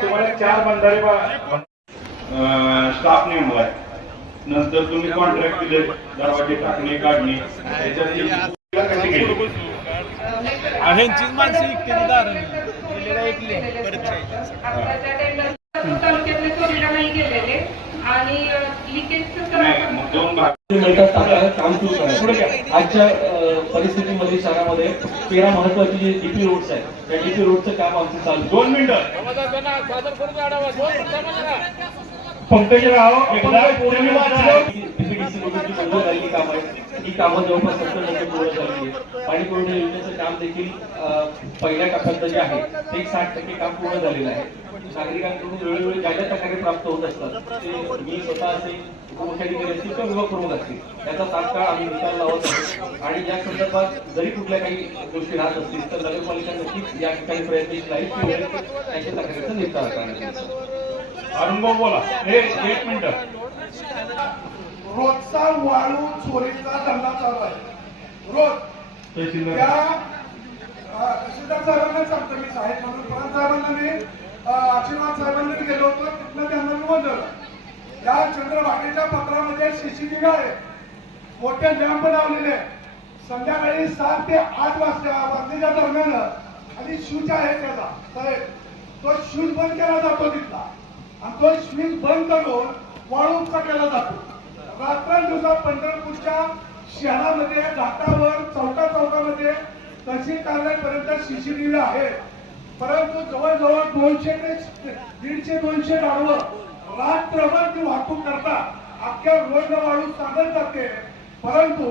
तुम्हाला 4 बंधारे स्टाफ नेमलाय. नंतर तुम्ही कॉन्ट्रॅक्ट दिले दरवाजे टाकणे काढणे आजच्या परिस्थितीमध्ये शहरामध्ये 13 महत्वाची जी डीपी रोड्स आहेत त्या डीपी रोडचं काम आमचं चालू. 2 मिनिटं पंकजराव डीपीडीसी रोडची मंजूर झालेली कामं आहेत. ही कामं जवळपास 70% पूर्ण झालेली आहेत. पाणी पुरवठा योजनेचं काम देखील पहिल्या टप्प्यात जे आहे ते 60% काम पूर्ण झालेलं आहे. नागरिकांकडून वेळोवेळी ज्या ज्या तक्रारी प्राप्त होत असतात ते मी स्वतः असेल, उपमुख्याधिकारी असतील किंवा विभाग प्रमुख असतील त्याचा तात्काळ आम्ही निकाल लावत आहोत. आणि या संदर्भात जरी कुठल्या काही गोष्टी राहत असतील तर नगरपालिका नक्कीच या ठिकाणी प्रयत्नशील आहे की त्यांच्या तक्रारीचा निस्तार करण्याचा. अरुणभाऊ बोला. 1 मिनिट. रोजचा वाळू चोरीचा धंदा चालू आहे. रोज तहसीलदार साहेबांना सांगतो मी, साहेब म्हणून परत साहेबांना मी आशीर्वाद साहेबांना गेलो होतो, तिथनं त्यांना मी बोलवलं. या चंद्रभागेच्या पत्रामध्ये सीसीटीव्ही आहे, मोठे लॅम्प लावलेले संध्याकाळी 7 ते 8 वाजता दरम्यान आणि शूज आहे त्याचा साहेब, तो शूज बंद केला जातो तिथला आणि तो स्विच बंद करून वाळू उपसा केला जातो. रात्रंदिवसा पंढरपूरच्या शहरामध्ये घाटावर चौकामध्ये तहसील कार्यालयापर्यंत सीसीटीव्ही आहे. परंतु जवळजवळ 200 ते 150-200 गाडवं रात्रभर ती वाहतूक करतात. अख्ख्या रोडला वाळू चालत जाते. परंतु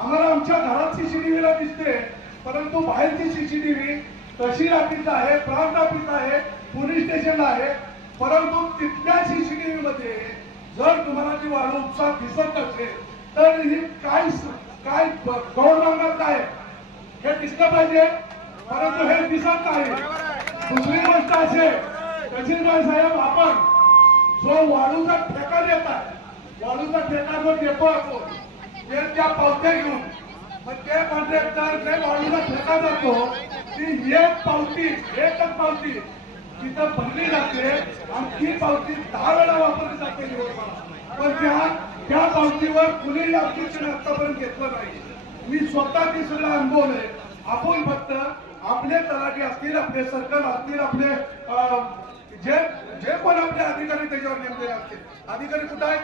आम्हाला आमच्या घरात सीसीटीव्हीला दिसते, परंतु बाहेरची सीसीटीव्ही तहसील ऑफिस आहे, प्रांत ऑफिस आहे, पोलीस स्टेशनला आहे. परंतु तिथल्या सीसीटीव्ही मध्ये जर तुम्हाला ती वाळू उपसा दिसत असेल तर ही काय गौरवांना काय हे दिसलं पाहिजे, परंतु हे दिसत नाही. दुसरी गोष्ट असे तहसीलदार साहेब, आपण जो वाळूचा ठेका देतात, वाळूचा ठेका जो डेपो असतो ते त्या पावत्या घेऊन मग ते कॉन्ट्रॅक्टर जे वाळूचा ठेका जातो ती एकच पावती तिथं भरली जाते आणि ती पावती 10 वेळा वापरली जाते. पण त्या पावतीवर कुणीही ऑब्जेक्शन आतापर्यंत घेतलं नाही. मी स्वतः ती सगळं अनुभवलंय. आपण फक्त आपले तलाठी असतील, आपले सर्कल असतील, आपले जे पण आपले अधिकारी त्याच्यावर नेमलेले असतील. अधिकारी कुठं आहेत,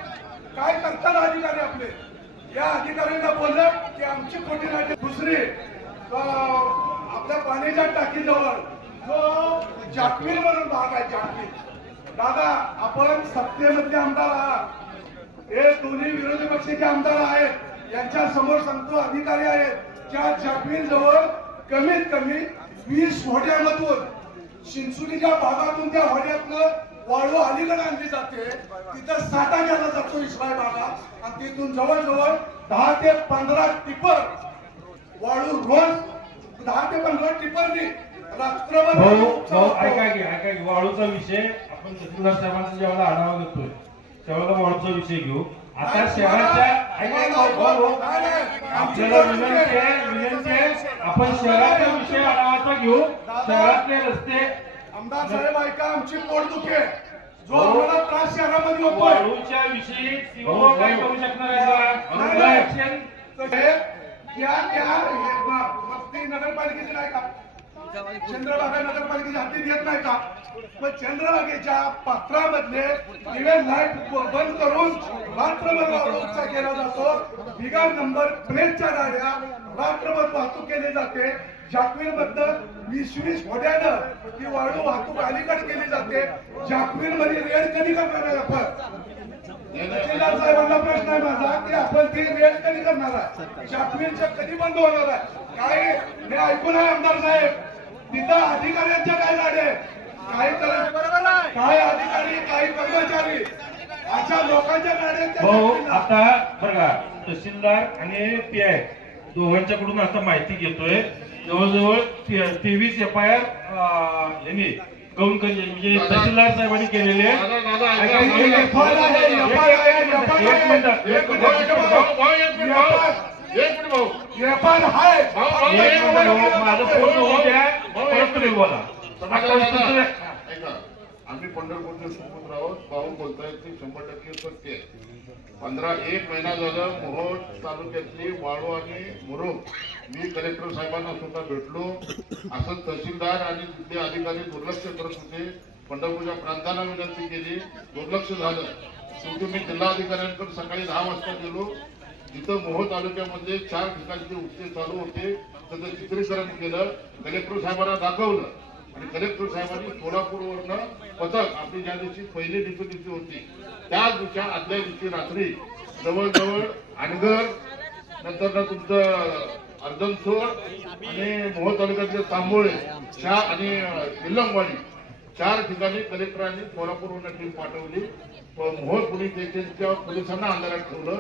काय करतात अधिकारी आपले, या अधिकाऱ्यांना बोललं की आमची खोटी नाटी. दुसरी आपल्या पाण्याच्या टाकीजवळ जो जाकवीर म्हणून भाग आहे, जाकवीर दादा, आपण सत्तेमधले आमदार आहात, हे दोन्ही विरोधी पक्षाचे आमदार आहेत, यांच्या समोर सांगतो अधिकारी आहेत, त्या जाकवीर जवळ कमीत कमी 20 होड्यामधून चिंचोलीच्या भागातून त्या होड्यातनं वाळू अलीकडे आणली जाते. तिथं साठा केला जातो इस्राय भागात आणि तिथून जवळजवळ 10 ते 15 टिपर वाळू रोज 10 ते 15 टिपरनी रात्रभर. ऐका की वाळूचा विषय आपण तहसीलदार साहेबांचा जेव्हा आढावा घेतोय तेव्हा वाळूचा विषय घेऊ. आता शहराच्या आपल्याला विनंती आहे आपण शहराचा विषय आढावाचा घेऊ. शहरातले रस्ते आमदार साहेब ऐका, आमची पोटदुखे जो आम्हाला त्रास शहरामध्ये होतो वाळूच्या विषयी काय करू शकणार आहे नगरपालिकेचे नाही का, चंद्रभागा नगरपालिकेच्या हाती येत नाही का? पण चंद्रभागेच्या पात्रामधले लाईट बंद करून रात्रभर उपचार केला जातो. बिगर नंबर प्लेटच्या गाड्या रात्रभर वाहतूक केली जाते. जाकवीर बद्दल 20 होड्यानं ती वाळू वाहतूक अलीकडे केली जाते. जाकवीर मध्ये रेड कधी करणार आहे आपण? तहसीलदार साहेबांना प्रश्न आहे माझा की आपण ती रेड कधी करणार आहे? जाकवीरचं कधी बंद होणार आहे? काय मी ऐकून आहे आमदार साहेब, तिथं अधिकाऱ्यांच्या काय गाड्या, काय अधिकारी, काही कर्मचारी अशा लोकांच्या गाड्या. आता बघा, तहसीलदार आणि PI दोघांच्याकडून आता माहिती घेतोय. जवळजवळ 23 FIR यांनी म्हणजे तहसीलदार साहेबांनी केलेले. एक मिनिट भाऊ व्यापार हाय भाऊ, भाऊ, एक एक मिनिट मिनिट. भाऊ, माझं पूर्ण होऊ द्या परत तुम्ही बोला समाधान आता दादा, तुमचं- ऐका आम्ही पंढरपूरचे सुपुत्र आहोत. भाऊ बोलतायत ते 100% सत्य आहे. 1 महिना झालं मोहोळ तालुक्यातली वाळू आणि मुरुम मी कलेक्टर साहेबांना सुद्धा भेटलो. असं तहसीलदार आणि तिथले अधिकारी दुर्लक्ष करत होते. पंढरपूरच्या प्रांतांना विनंती केली, दुर्लक्ष झालं. शेवटी मी जिल्हाधिकाऱ्यांकडे सकाळी 10 वाजता गेलो. जिथं मोहोळ तालुक्यामध्ये 4 ठिकाणचे उपसे चालू होते त्याचं चित्रीकरण केलं, कलेक्टर साहेबांना दाखवलं आणि कलेक्टर साहेबांनी सोलापूरवरनं पथक आपली ज्या दिवशी पहिली डिप्युटीची होती त्याच दिवशी आदल्या दिवशी रात्री जवळजवळ अनगर नंतर तुमचं अर्जनसोड आणि मोहोळ तालुक्यातले तांबोळे आणि निलंगवाडी 4 ठिकाणी कलेक्टरांनी सोलापूरवरून टीम पाठवली. मोहोळ पोलीस स्टेशनच्या पोलिसांना अंधारात ठेवलं,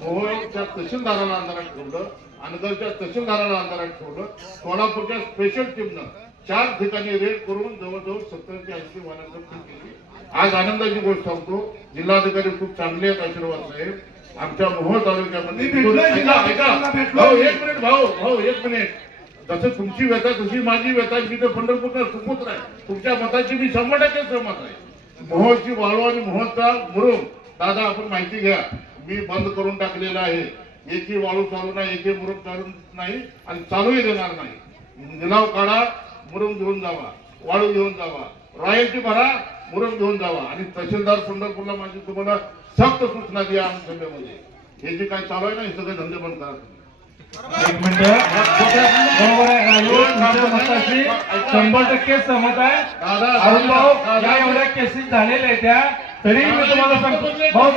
मोहोळच्या तहसीलदाराला अंधारात ठेवलं, अनगरच्या तहसीलदाराला अंधारात ठेवलं. सोलापूरच्या स्पेशल टीमनं 4 ठिकाणी रेड करून जवळजवळ 70 ते 80 वाहनांना जप्त केली. आज आनंदाची गोष्ट सांगतो, जिल्हाधिकारी खूप चांगले आहेत आशीर्वाद साहेब. आमच्या मोहोळ तालुक्यामध्ये मी भेटलोय ऐका, जिल्हाधिकाऱ्यांना ऐका. भेटलोय. भाऊ, एक मिनिट भाऊ, एक मिनिट. जसं तुमची व्यथा तशी माझी व्यथा. मी तर पंढरपूरचा सुपुत्र आहे. तुमच्या मताची मी 100% सहमत आहे. मोहोळची वाळू आणि मोहोळचा मुरुम दादा आपण माहिती घ्या, मी बंद करून टाकलेला आहे. एकही वाळू चालू नाही, एकही मुरुम चालू नाही आणि चालूही देणार नाही. निलाव काढा, मुरुम घेऊन जावा, वाळू घेऊन जावा, रॉयल्टी भरा, मुरुम घेऊन जावा. आणि तहसीलदार पंढरपूरला माझी तुम्हाला सक्त सूचना द्या आमसभेमध्ये. हे जे काय चालू आहे ना हे सगळे धंदे बंद करा तुम्ही. एक मिनिट बरोबर आहे राजू, तुमच्या मताशी 100% सहमत आहे. दादा, अरुण भाऊ दादा, या एवढ्या केसेस झालेल्या आहेत त्या तरी मी तुम्हाला सांगतो भाऊ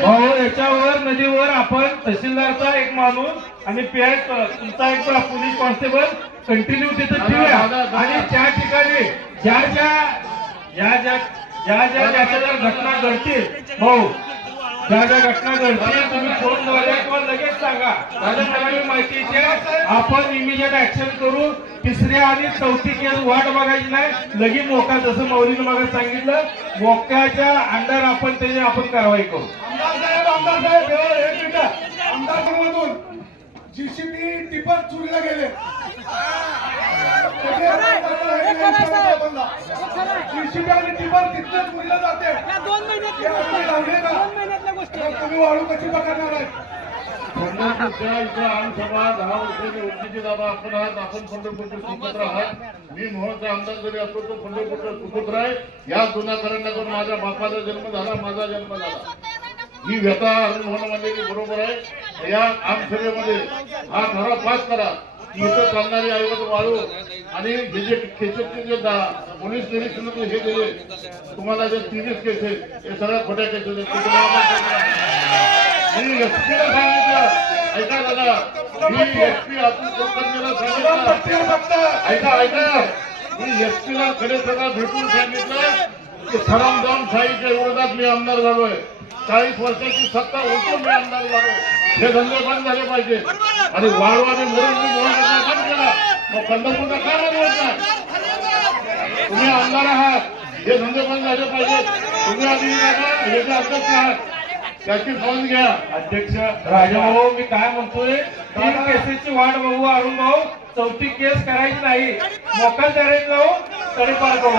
भाऊ याच्यावर नदीवर आपण तहसीलदारचा एक माणूस आणि पीआय तुमचा एक पोलीस कॉन्स्टेबल कंटिन्यू तिथे ठेवूया आणि त्या ठिकाणी ज्या घटना घडतील भाऊ ज्या घटना घडतील तुम्ही फोनद्वारे किंवा लगेच सांगा. माझ्या सगळी माहिती द्या, आपण इमिजिएट ऍक्शन करू. 3री आणि 4थी केस वाट बघायची नाही, लगी मोका जसं मौलीनं मला सांगितलं मोक्याच्या अंडर आपण त्याची आपण कारवाई करू. आमदार साहेब एक मिनिट. आमदारमधून जीसीबी टिपर चोरीला गेले. जीसीबी आणि टिपर तिथले चोरीला जाते. तुम्ही वाळू कशी पकडणार आहे? पंढरपूरच्या इथं आमसभा 10 वर्षाची उंचीची दादा आपण आहात. आपण पंढरपूरचे सुपुत्र आहात. मी मोहोळचा आमदार जरी असतो तो पंढरपूरचा सुपुत्र आहे. या जुनाकरणातून माझ्या बापाचा जन्म झाला, माझा जन्म झाला. ही व्यथा होणं म्हणजे बरोबर आहे. या आमसभेमध्ये हा ठराव पास करा की इथं चालणारी ऐवज वाळू आणि हे जे केसेसचे जे पोलीस निरीक्षण हे दिले तुम्हाला जे 30 केस आहेत हे सगळ्या खोट्या केसेस आहेत. मी एसपीला सांगितलं, ऐका दादा, मी एसपी अतुल कुलकर्णीला सांगितलं, ऐका मी एसपीला कलेक्टरला भेटून सांगितलं की सरमजाम शाहीच्या विरोधात मी आमदार झालोय. 40 वर्षाची सत्ता उलटून मी आमदार झालोय. हे धंदे बंद झाले पाहिजे आणि वाळू आणि मुरुम बंद केला मग पंढरपूरचा काय होत नाही. तुम्ही आमदार आहात, हे धंदे बंद झाले पाहिजेत. तुम्ही आधी हे जे अध्यक्ष आहात त्याची नोंद घ्या. अध्यक्ष राजाभाऊ मी काय म्हणतोय 3 केसेसची वाट बघू. अरुण भाऊ 4थी केस करायची नाही, मोकळ करायचं जाऊ तडीपार करू.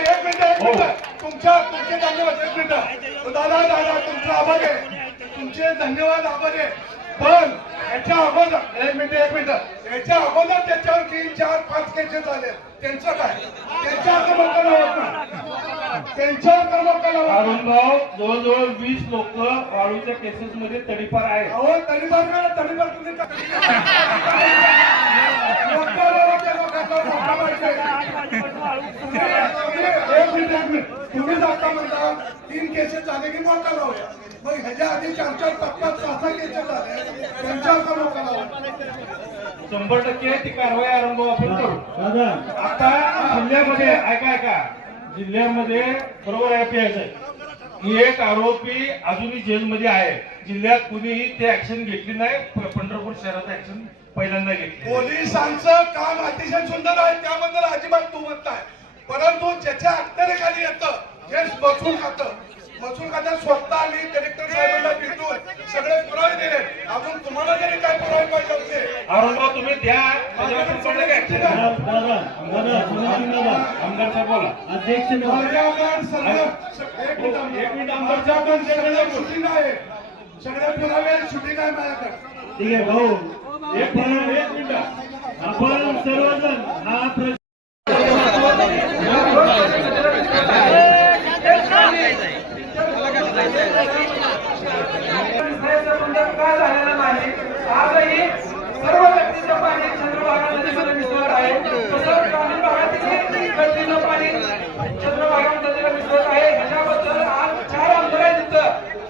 एक मिनिट. तुमचे धन्यवाद. एक मिनिट दादा तुमचा आभार आहे. तुमचे धन्यवाद आभार आहे. पण याच्या अगोदर एक मिनिट याच्या अगोदर त्याच्यावर 3, 4, 5 केसेस झाले. त्यांचं काय? त्यांच्यावर क्रमांक लावत नाही. त्यांच्यावर क्रमांक लावत नाही. अरुण भाऊ जवळजवळ 20 लोक वाळूच्या केसेस मध्ये तडीपार आहेत. अहो तडीपार तुम्ही तुम्ही जाता म्हणता 3 केसेस झाले की मोठा लावूया. मग ह्याच्या आधी 4-4, 5-5, 6 केसेस झाले त्यांच्यावर मोठा लावूया. 100% ती कारवाई अरुण भाऊ आपण करू. आता जिल्ह्यामध्ये ऐका जिल्ह्यामध्ये बरोबर आहे पीआय साहेब, एक आरोपी अजूनही जेलमध्ये आहे. जिल्ह्यात कुणीही ते ऍक्शन घेतली नाही. पंढरपूर शहरात ऍक्शन पहिल्यांदा घेतली. पोलिसांचं काम अतिशय सुंदर आहे, त्याबद्दल अजिबात दुमत नाही. परंतु ज्याच्या अखत्यारीखाली येतं जे बसून खातं महसूल खात्यात स्वतः आली कलेक्टर साहेबांना भेटून सगळे पुरावे दिले. अजून तुम्हाला जरी काय पुरावे पाहिजे होते अरुणराव तुम्ही द्या त्याच्यावर पडलं काय आमदार साहेब बोला. एक मिनिट आमदारच्या शूटिंग आहे, सगळे पुरावे शूटिंग आहे माझ्याकडे. ठीक आहे भाऊ एक मिनिट आपण सर्वजण हा का झालेला नाही. आजही सर्व व्यक्तीचं पाणी चंद्रभागा नदीमध्ये मिसळत आहे. तसंच ग्रामीण भागातील गळतीनं पाणी चंद्रभागा नदीला मिसळत आहे. ह्याच्याबद्दल आज 4 आमदार आहेत तिथं.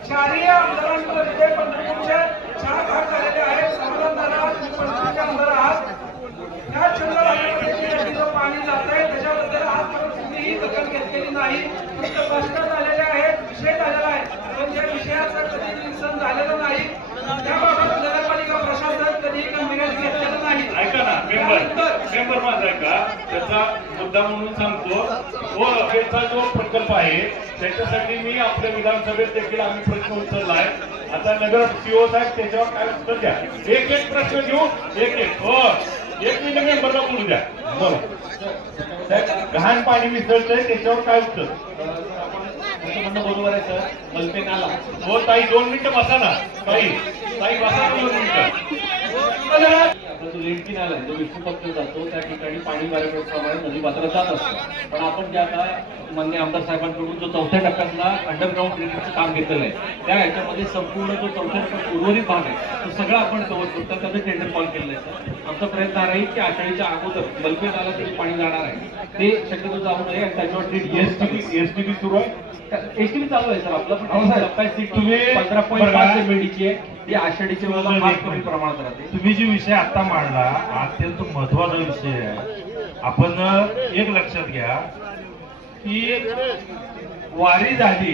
4ही आमदारांमध्ये पंढरपूरचे 4 भाग झालेले आहेत. समाधानदारा पंढरपूरचे आमदार आहात. या चंद्रभागा नदीचं पाणी जात आहे त्याच्याबद्दल आजपर्यंत कुठलीही दखल घेतलेली नाही. फक्त प्रश्न झालेले आहेत, विषय झालेला आहे, पण त्या विषयाचं कधी निरसन झालेलं नाही. त्याबाबत नगरपालिका प्रशासन कधीही गंभीरता घेतलेलं नाही. ऐका ना मेंबर माझा ऐका त्याचा मुद्दा म्हणून सांगतो. व अखेरचा जो प्रकल्प आहे त्याच्यासाठी मी आपल्या विधानसभेत देखील आम्ही प्रश्न उचललाय. आता नगर सीओ साहेब त्याच्यावर काय उत्तर द्या. एक प्रश्न घेऊ एक हो एक मिनिट मेंबरला बोलू द्या. बोला घाण पाणी मिसळतंय त्याच्यावर काय उत्तर. म्हणणं बरोबर आहे सर. मलपे नाला हो ताई 2 मिनिटं बसा ना. ताई बसा ना 2 मिनिटं. आपला जो लेंटी नाला आहे जो विष्णूपत्र जातो त्या ठिकाणी पाणी बऱ्याप्रमाणे नदी पात्रात जात असतं. पण आपण जे आता माननीय आमदार साहेबांकडून जो 4थ्या टप्प्यातला अंडरग्राऊंड ड्रेनेजचं काम घेतलेलं आहे त्या ह्याच्यामध्ये संपूर्ण जो 4थ्या टप्प्यात उर्वरित भाग आहे तो सगळा आपण कव्हर करतो. त्याचं टेंडर कॉल केलेलं आहे सर. आमचा प्रयत्न आहे की आषाढीच्या अगोदर मलपे नाला जे पाणी जाणार आहे ते शक्यतो जाऊ नये आणि त्याच्यावर एसटीपी सुरू आहे. एसटीपी चालू आहे सर. आपलं पण हो साहेब. कपॅसिटी तुम्ही 15.5 MLD आहे. ती आषाढीच्या वेळेला फार कमी प्रमाणात राहते. तुम्ही जो विषय आता मांडला अत्यंत महत्वाचा विषय आहे. आपण एक लक्षात घ्या की वारी झाली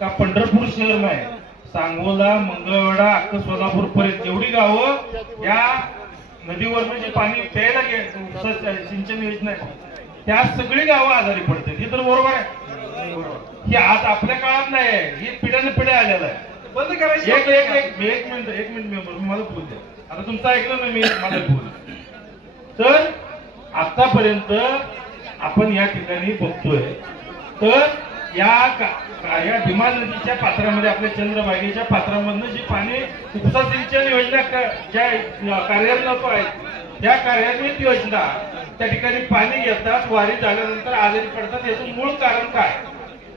का पंढरपूर शहर नाही, सांगोला मंगळवेढा अख्ख सोलापूर पर्यंत जेवढी गावं या नदीवरनं जे पाणी प्यायला सिंचन योजना आहे त्या सगळी गावं आजारी पडतात. हे तर बरोबर आहे. ही आज आपल्या काळात नाही, ही पिढ्याने पिढ्या आलेला आहे. बंद करायची. एक मिनिट मेंबर मला बोल द्या. आता तुमचं ऐकलं नाही मी मला बोल. तर आतापर्यंत आपण या ठिकाणी बघतोय तर या भीमा नदीच्या पात्रामध्ये आपल्या चंद्रभागेच्या पात्रामधनं जी पाणी उपसा सिंचन योजना ज्या कार्यान्वित आहेत त्या कार्यान्वित योजना त्या ठिकाणी पाणी घेतात, वारी झाल्यानंतर आजारी पडतात. याचं मूळ कारण काय.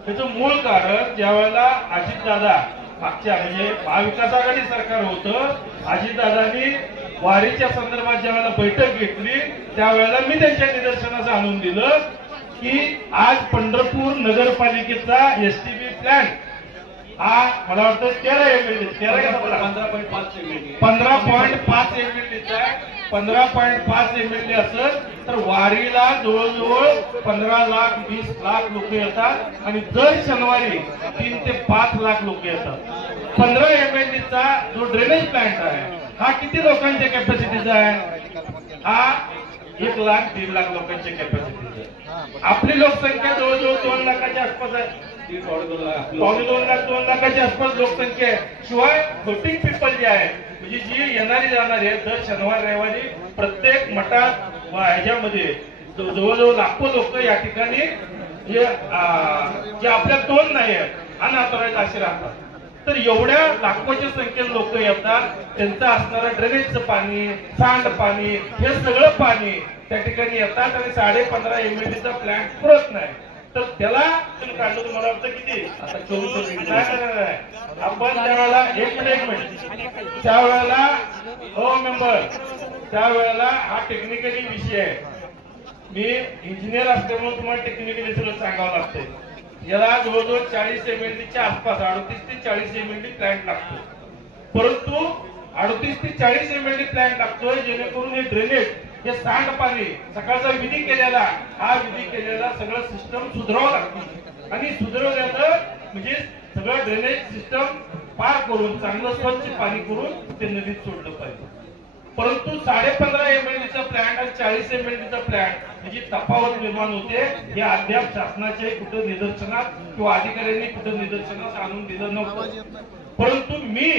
त्याचं मूळ कारण ज्या वेळेला अजितदादा मागच्या म्हणजे महाविकास आघाडी सरकार होतं, अजितदादांनी वारीच्या संदर्भात ज्या वेळेला बैठक घेतली त्यावेळेला मी त्यांच्या निदर्शनास आणून दिलं की आज पंढरपूर नगरपालिकेचा एसटीबी प्लॅन हा मला वाटतं 15.5 MLDचा आहे. 15.5 MLD असेल तर वारीला जवळजवळ 15 लाख 20 लाख लोक येतात आणि दर शनिवारी 3 ते 5 लाख लोक येतात. 15 MLDचा जो ड्रेनेज प्लॅन्ट आहे हा किती लोकांच्या कॅपॅसिटीचा आहे. हा 1 लाख 1.5 लाख लोकांच्या कॅपॅसिटीचा आहे. आपली लोकसंख्या जवळजवळ 2 लाखाच्या आसपास आहे. 2 लाखाच्या आसपास लोकसंख्या आहे. शिवाय वोटिंग पीपल जे आहे म्हणजे जी येणारी जाणारी आहे दर शनिवार रविवारी प्रत्येक मठात व ह्याच्यामध्ये जवळजवळ लाखो लोक या ठिकाणी जे आपल्या तोंड नाही आहेत अनाथरायत असे राहतात. तर एवढ्या लाखोच्या संख्येत लोक येतात. त्यांचं असणारं ड्रेनेजचं पाणी, सांडपाणी हे सगळं पाणी त्या ठिकाणी येतात आणि 15.5 MLDचा प्लॅन्ट पुरत नाही. तर त्याला तुम्ही काढलं तुम्हाला वाटतं किती आता 24 मिनिट नाही. आपण त्यावेळेला एक मिनिट त्यावेळेला हो मेंबर त्यावेळेला हा टेक्निकली विषय आहे. मी इंजिनियर असल्यामुळे तुम्हाला टेक्निकली सगळं सांगावं लागतंय. याला जवळजवळ 40 MLDच्या आसपास 38 ते 40 MLD प्लॅन्ट लागतो. परंतु 38 ते 40 MLD प्लॅन्ट लागतोय जेणेकरून हे ड्रेनेज हे सांडपाणी सकाळचा विधी केलेला हा विधी केलेला सगळं सिस्टम सुधारावं लागतं आणि सुधारवल्यानं म्हणजे सगळं ड्रेनेज सिस्टम पार करून चांगलं स्वच्छ पाणी करून ते नदीत सोडलं पाहिजे. परंतु 15.5 MLDचा प्लॅन्ट आणि 40 MLDचा प्लॅन्ट म्हणजे तफावत निर्माण होते. हे अद्याप शासनाच्या कुठं निदर्शनात किंवा अधिकाऱ्यांनी कुठं निदर्शनात आणून दिलं नव्हतं. परंतु मी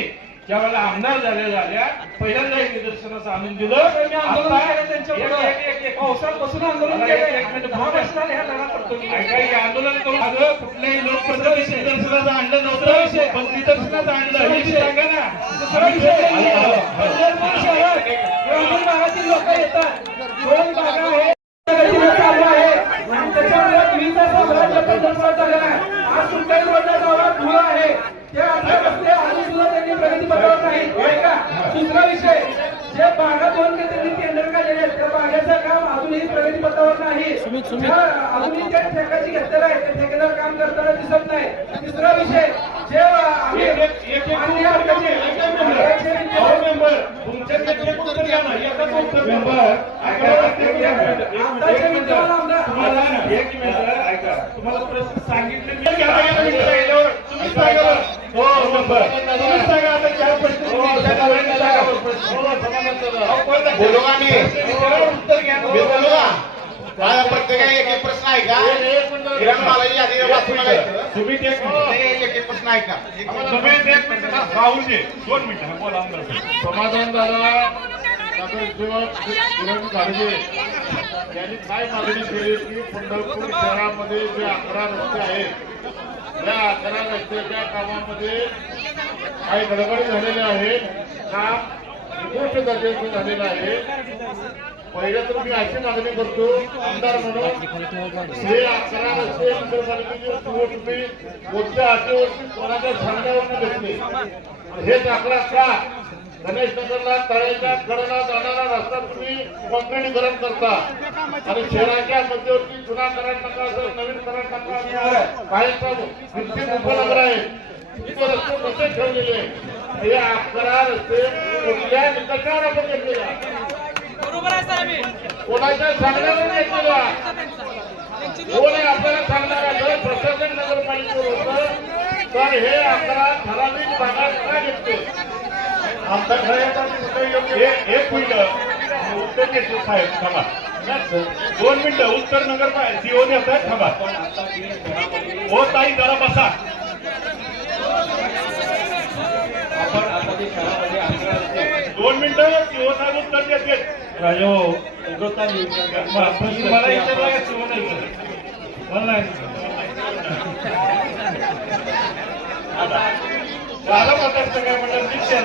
ज्यावेळेला आमदार झाल्या पहिल्यांदा हे निदर्शनास आणून दिलं. आंदोलन केलं त्यांच्यापुढे पावसापासून आंदोलन केलं. 10 वर्षाला ह्या लढा करतो मी. काही आंदोलन करून माझं कुठल्याही लोकप्रतिनिधी निदर्शनाचं आणलं नव्हतं, पण निदर्शनाचं आणलं हे सांगा ना. दुसरा विषय ग्रामीण भागातील लोक येतात. 2 बागा आहेत चालू आहे आणि त्याच्यामुळे वीजचा साम्राज्य पंढरपुरात झालेला आहे. आज सुलतान रोडला जाऊन धुळा आहे ते आता रस्ते अजून सुद्धा त्यांनी प्रगती पथावर नाही. का दुसरा विषय जे बागा 2 त्यांनी टेंडर काढलेले आहेत त्या बागाचं काम अजूनही प्रगती पथावर नाही. अजूनही त्या ठेकाची घेतलेलं आहे ते ठेकेदार काम करताना दिसत नाही. तिसरा विषय जे आम्ही तुम्हाला प्रश्न सांगितले प्रत्येक एक प्रश्न आहे का तुम्ही एक प्रश्न आहे का राहुल जी 2 मिनिटं बोला. समाधान दादा नगरसेवक किरण गाडगे यांनी काय मागणी केली की पंढरपूर शहरामध्ये जे 11 रस्ते आहेत या 11 रस्त्याच्या कामामध्ये काही गडबडी झालेल्या आहेत. काम गोष्ट दर्जाचं झालेलं आहे. पहिलं तर मी अशी मागणी करतो आमदार म्हणून हे 11 रस्ते नगरपालिकेचे तुम्ही कोणत्या हातीवरती कोणाच्या सांगण्यावरती घेतले. हेच 11 का गणेश नगरला तळ्याच्या कडेला जाणारा रस्ता तुम्ही कॉन्क्रिटीकरण करता आणि शहराच्या मध्यवर्ती जुना कराड नका असेल नवीन कराड नका कायमचा भिंती उपनगर आहे तिथे रस्ते कसे ठेवलेले हे 11 रस्ते कुठल्या निकषावर आपण घेतलेला कोणाच्या सांगण्यावर घेतलेला कोण आपल्याला सांगणार जर प्रशासन नगरपालिकेवर होतं तर हे 11 ठराविक भागात का घेतले. आमचा एक मिनिट उत्तर देशमुख साहेब थांबा. 2 मिनिटं उत्तर नगर सीओ देतात थांबा. हो ताई जरा बसा. आपण आता जे शहरामध्ये 11 रस्ते 2 मिनिटं सीओ साहेब उत्तर देते. राजो उद्योगता नियोजन मला विचारला का सीओ नाही मला झालं मात्र काय म्हणलं निश्चय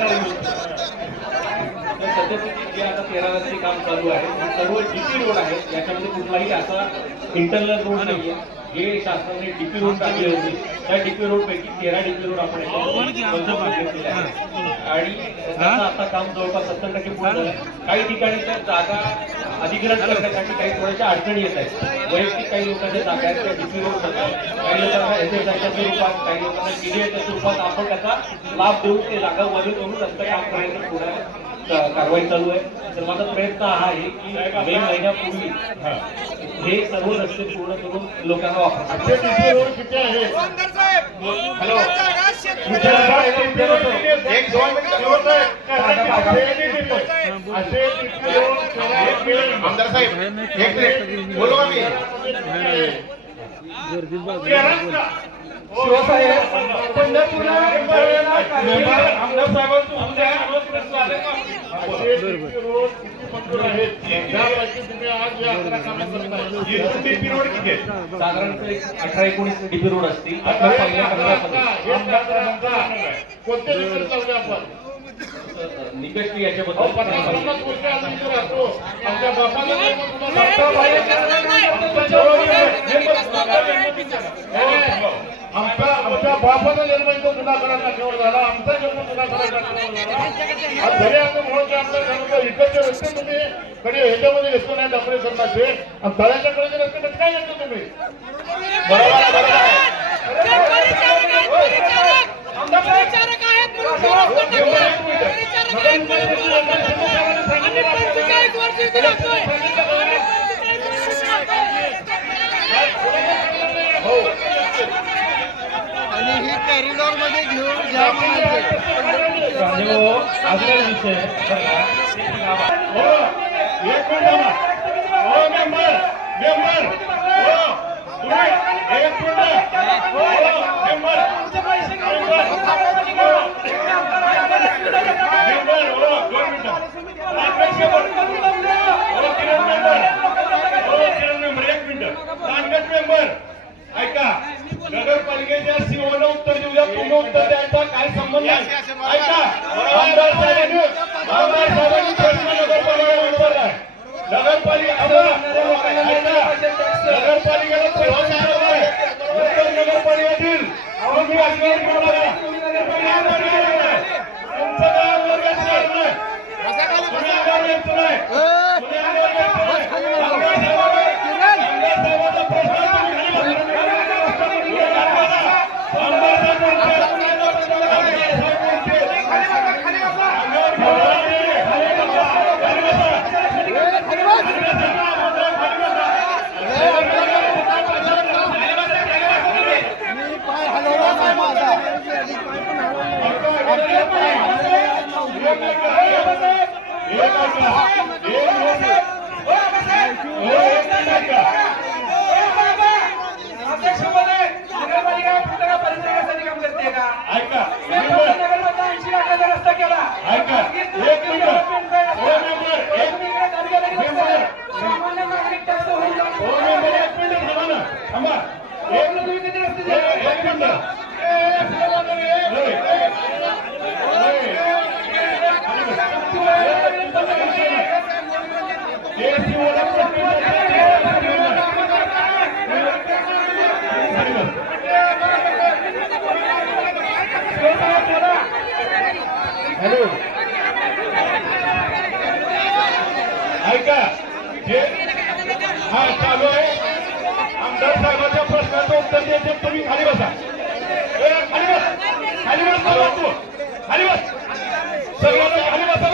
सध्यास्थितीत जे आता 13 रस्ते काम चालू आहे हे सर्व डीपी रोड आहेत. याच्यामध्ये कुठलाही असा इंटरनल रोड नाहीये. हे शासनाने डीपी रोड टाकले होते त्या डीपी रोड पैकी 13 डीपी रोड आपण घेतलेले आहे आणि त्याचं आता काम जवळपास 70% पूर्ण झालं. काही ठिकाणी त्या जागा अधिग्रहण करण्यासाठी काही थोड्याशा अडचणी येत आहेत. वैयक्तिक काही लोकांच्या जागा आहेत त्या डीपी रोड करतात. काही लोकांना एसएसआयच्या स्वरूपात काही लोकांना टीडीएच्या स्वरूपात आपण त्याचा लाभ देऊन ते जागा वरील करून रस्ते काम करायचं पुढे कारवाई चालू आहे. तर माझा प्रयत्न हा आहे की मे महिन्यापूर्वी हे सर्व रस्ते पूर्ण करून लोकांना वापरतात. हॅलो एक 2 आमदार साहेब एक मिनिट बोलू का मी. शिवसाहेब पंढरपूरला आमदार साहेबांचं उद्या प्रश्न आले का रोड किती मंजूर आहेत तुम्ही आज या 11 कामं करताय. डीपी रोड किती आहे? साधारणतः 18-19 डीपी रोड असतील. आता पहिल्या टप्प्यामध्ये कोणते निकष लावले आपण निकष याच्याबद्दल 50 गोष्टी आपण इथे राहतो. आमच्या बापाला आमच्या बापाचा जन्म इथं गुन्हा करायला केवळ झाला. आमचा जन्म गुन्हा करायला झाला. घरी असं म्हणून आपल्या जन्म इकडचे रस्ते तुम्ही कधी ह्याच्यामध्ये घेतलो नाही डांबरे सरकारचे आणि तळ्याच्या कडेचे रस्ते कसे काय घेतो तुम्ही. आणि ही कॉरिडॉर मध्ये घेऊन घ्या म्हणाले. राजेभाऊ अजून एक विषय बरं का? हो एक मिनिट थांबा. हो मेंबर हो तुम्ही एक मिनिट हो मेंबर हो 2 मिनिटं हो किरण मेंबर 1 मिनिट सांगत मेंबर ऐका नगरपालिकेच्या सीओनं उत्तर देऊ द्या तुम्ही उत्तर द्यायचा काय संबंध नाही ऐका आमदार साहेबांनी प्रश्न नगरपालिकेला विचारलाय नगरपालिकेला उत्तर नगरपालिकेतील तुम्ही अधिकारी करू नका तुमचं नाव वर्गात नाही तुम्ही अंगावर येतो नाही तुम्ही अंगावर येतो नाही आमदार साहेबांचा प्रश्न हॅलो ऐका जे हा चालू आहे आमदार साहेबांच्या प्रश्नाचं उत्तर द्यायचे तुम्ही खाली बसा खाली बस खाली बस सगळं खाली बसा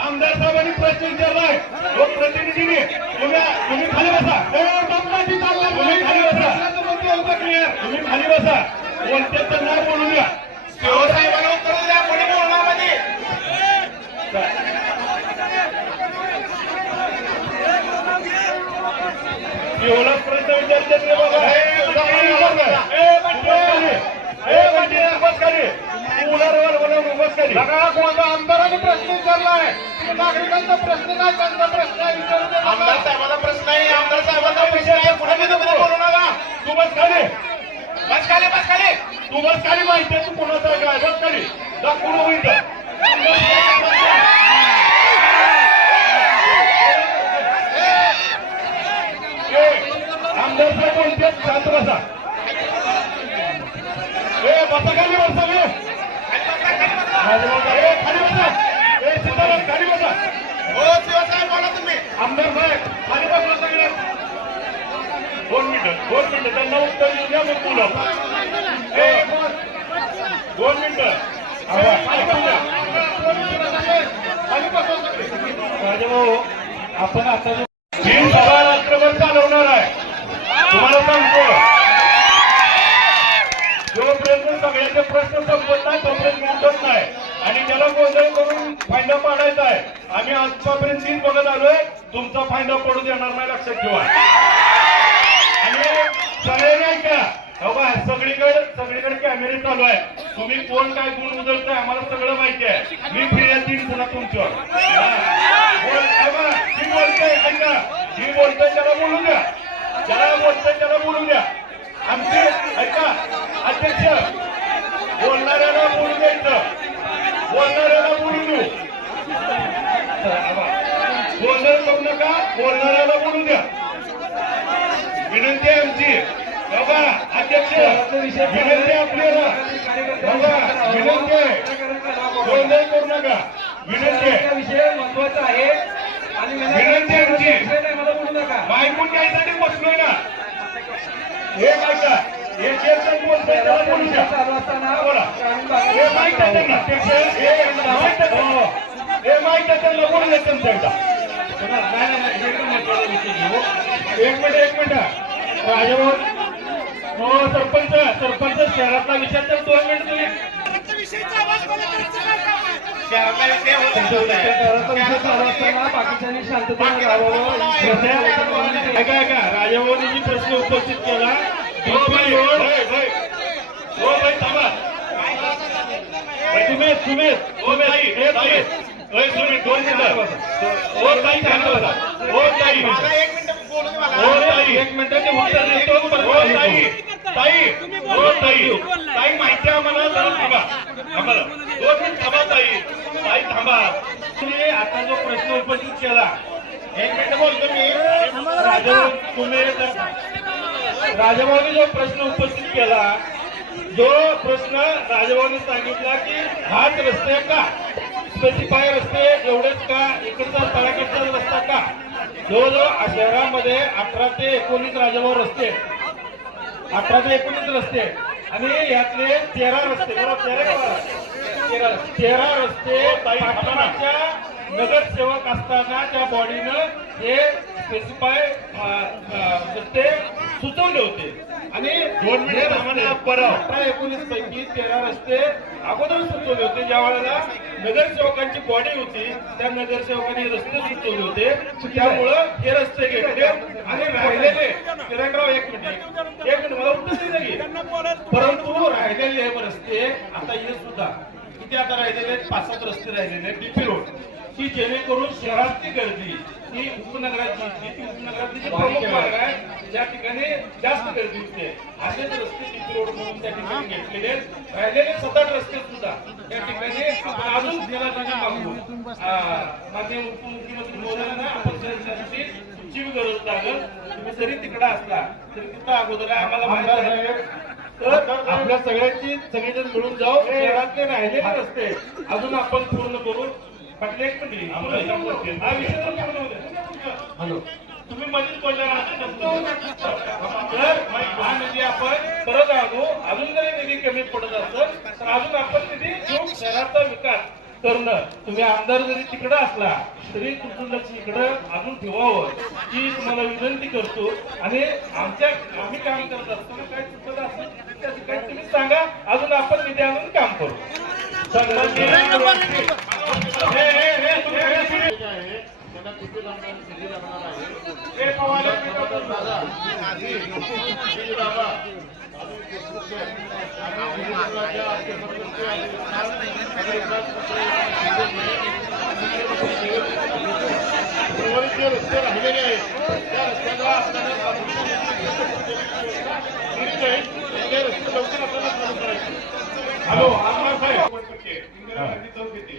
आमदार साहेबांनी प्रश्न विचारलाय लोकप्रतिनिधीने तुम्ही खाली बसा तुम्ही खाली बसा तुम्ही खाली बसा बोलते तर नाही बोलू द्या साहेबांना उत्तर द्या कोणी बोलणार मध्ये एवढा प्रश्न विचारतात रे बाबा आमदारांनी प्रश्न विचारलाय नागरिकांचा प्रश्न नाही त्यांचा प्रश्न आहे आमदार साहेबांना प्रश्न आहे आमदार साहेबांना प्रश्न आहे कुठे बोलू नका तू बस खाली बस खाली तू बस खाली माहिती आहे तू कोणाचा काय बस खाली दाखवून होईल आमदार साहेब बोलते शांत बसा बसा खाली बसा खाली बसा सीताराम खाली बसा हो शिवसाहेब बोला तुम्ही आमदार साहेब खाली बसला सगळे 2 मिनिटं त्यांना उत्तर देऊ द्या मग बोला 2 मिनिटं राजाभाऊ आपण आता ही सभा रात्रभर चालवणार आहे तुम्हाला सांगतो जोपर्यंत सगळ्यांचे प्रश्न संपत नाही तोपर्यंत उठत नाही आणि त्याला गोंधळ करून फायदा पाडायचा आहे आम्ही आजपर्यंत 3 बघत आलोय तुमचा फायदा पडू देणार नाही लक्षात ठेवा आणि सगळे नाही का सगळीकडे कॅमेरे चालू आहे तुम्ही कोण काय गुण उधळताय आम्हाला सगळं माहिती आहे मी फिर्याद देईन पुन्हा तुमच्यावर जी बोलतोय ऐका जी बोलतोय त्याला बोलू द्या ज्याला बोलतोय त्याला बोलू द्या आमचे ऐका अध्यक्ष बोलणाऱ्याला बोलू द्यायचं बोलणाऱ्याला बोलू देऊ गोंधळ करू नका बोलणाऱ्याला बोलू द्या विनंती आहे आमची बाबा अध्यक्ष विनंती आपल्याला बाबा विनंती आहे गोंधळ करू नका विनंती आहे विषय महत्वाचा आहे आणि विनंती आहे आमची मला बोलू नका ऐकून घ्यायसाठी बसलोय ना हे ऐका, हे चेअरमन बोलतोय त्याला बोलू द्या. चालू असताना बोला. ग्रामीण भागात हे माईक द्या त्यांना. हे माईक द्या त्यांना बोलू द्या त्यांच्या एकदा. एक मिनिट राजभाऊ. हो सरपंच शहरातला विषय तर 2 मिनिट तुम्ही शहरातला विषय घराचा विषय चालू असताना बाकीच्यांनी शांततेने राहावं. ऐका राजभाऊनी प्रश्न उपस्थित केला. थांबा तुम्ही 2 मिनिटं. हो ताई शांत बसा. हो ताई मला 1 मिनिट बोलू दे मला. 1 मिनिटाचे उत्तर देतो. हो ताई माहिती आहे आम्हाला. जरा थांबा 2 मिनिट थांबा ताई थांबा. तुम्ही आता जो प्रश्न उपस्थित केला 1 मिनिट बोलतो मी. राजभाऊने जो प्रश्न उपस्थित केला, जो प्रश्न राजभाऊने सांगितला की हाच रस्ते का, स्पेसिफाय रस्ते एवढेच का, इकडचा तळाकडचा रस्ता का, जवळजवळ शहरामध्ये 18 ते 19 राजभाऊ रस्ते, 18 ते 19 रस्ते आणि यातले 13 रस्ते, बरोबर 13 रस्ते पाठीमागच्या नगरसेवक असताना त्या बॉडीनं हे स्पेसिफाय रस्ते सुचवले होते आणि 2 मिनिट 18-19 पैकी 13 रस्ते अगोदर सुचवले होते. ज्या वेळेला नगरसेवकांची बॉडी होती त्या नगरसेवकांनी रस्ते सुचवले होते, त्यामुळं हे रस्ते घेतले आणि राहिलेले किरणराव एक मिनिट मला उत्तर नाही, परंतु राहिलेले रस्ते आता हे सुद्धा किती आता राहिलेले 5-7 रस्ते राहिलेले डीपी रोड की जेणेकरून शहरातली गर्दी ही उपनगरातली जी प्रमुख मार्ग आहे ज्या ठिकाणी जास्त गर्दी होते असेच रस्ते डीपी रोड म्हणून त्या ठिकाणी घेतलेले राहिलेले 7-8 रस्ते सुद्धा त्या ठिकाणी आपण अजून जनाधाने मागू. माननीय उपमुख्यमंत्री महोदयांना आपण त्यासाठी तुमची गरज लागेल. तुम्ही जरी तिकडे असला तरी तिथं अगोदर आम्हाला माहिती आहे. तर आपल्या सगळेजण मिळून जाऊ. शहरातले राहिलेले रस्ते अजून आपण पूर्ण करू. पाटील एक मिनिट हा विषय तर पूर्ण होऊ द्या. तुम्ही मधील बोलला तर हा निधी आपण परत आणू. अजून जरी निधी कमी पडत असेल तर अजून आपण निधी घेऊन शहराचा विकास करणं. तुम्ही आमदार जरी तिकडे असला तरी तुमचं लक्ष इकडे अजून ठेवावं ही तुम्हाला विनंती करतो. आणि आम्ही काम करत असतो काय चुकत असेल त्या ठिकाणी तुम्ही सांगा, अजून आपण निधी आणून काम करू. त्यांना किती लागणार किती लागणार आहे हे पवायला जे रस्ते राहिलेले आहेत त्या रस्त्याला आपल्याला ते रस्ते लवकर आपल्याला चालू करायचे. हॅलो आमदार साहेब इंदिरा गांधी चौक येते.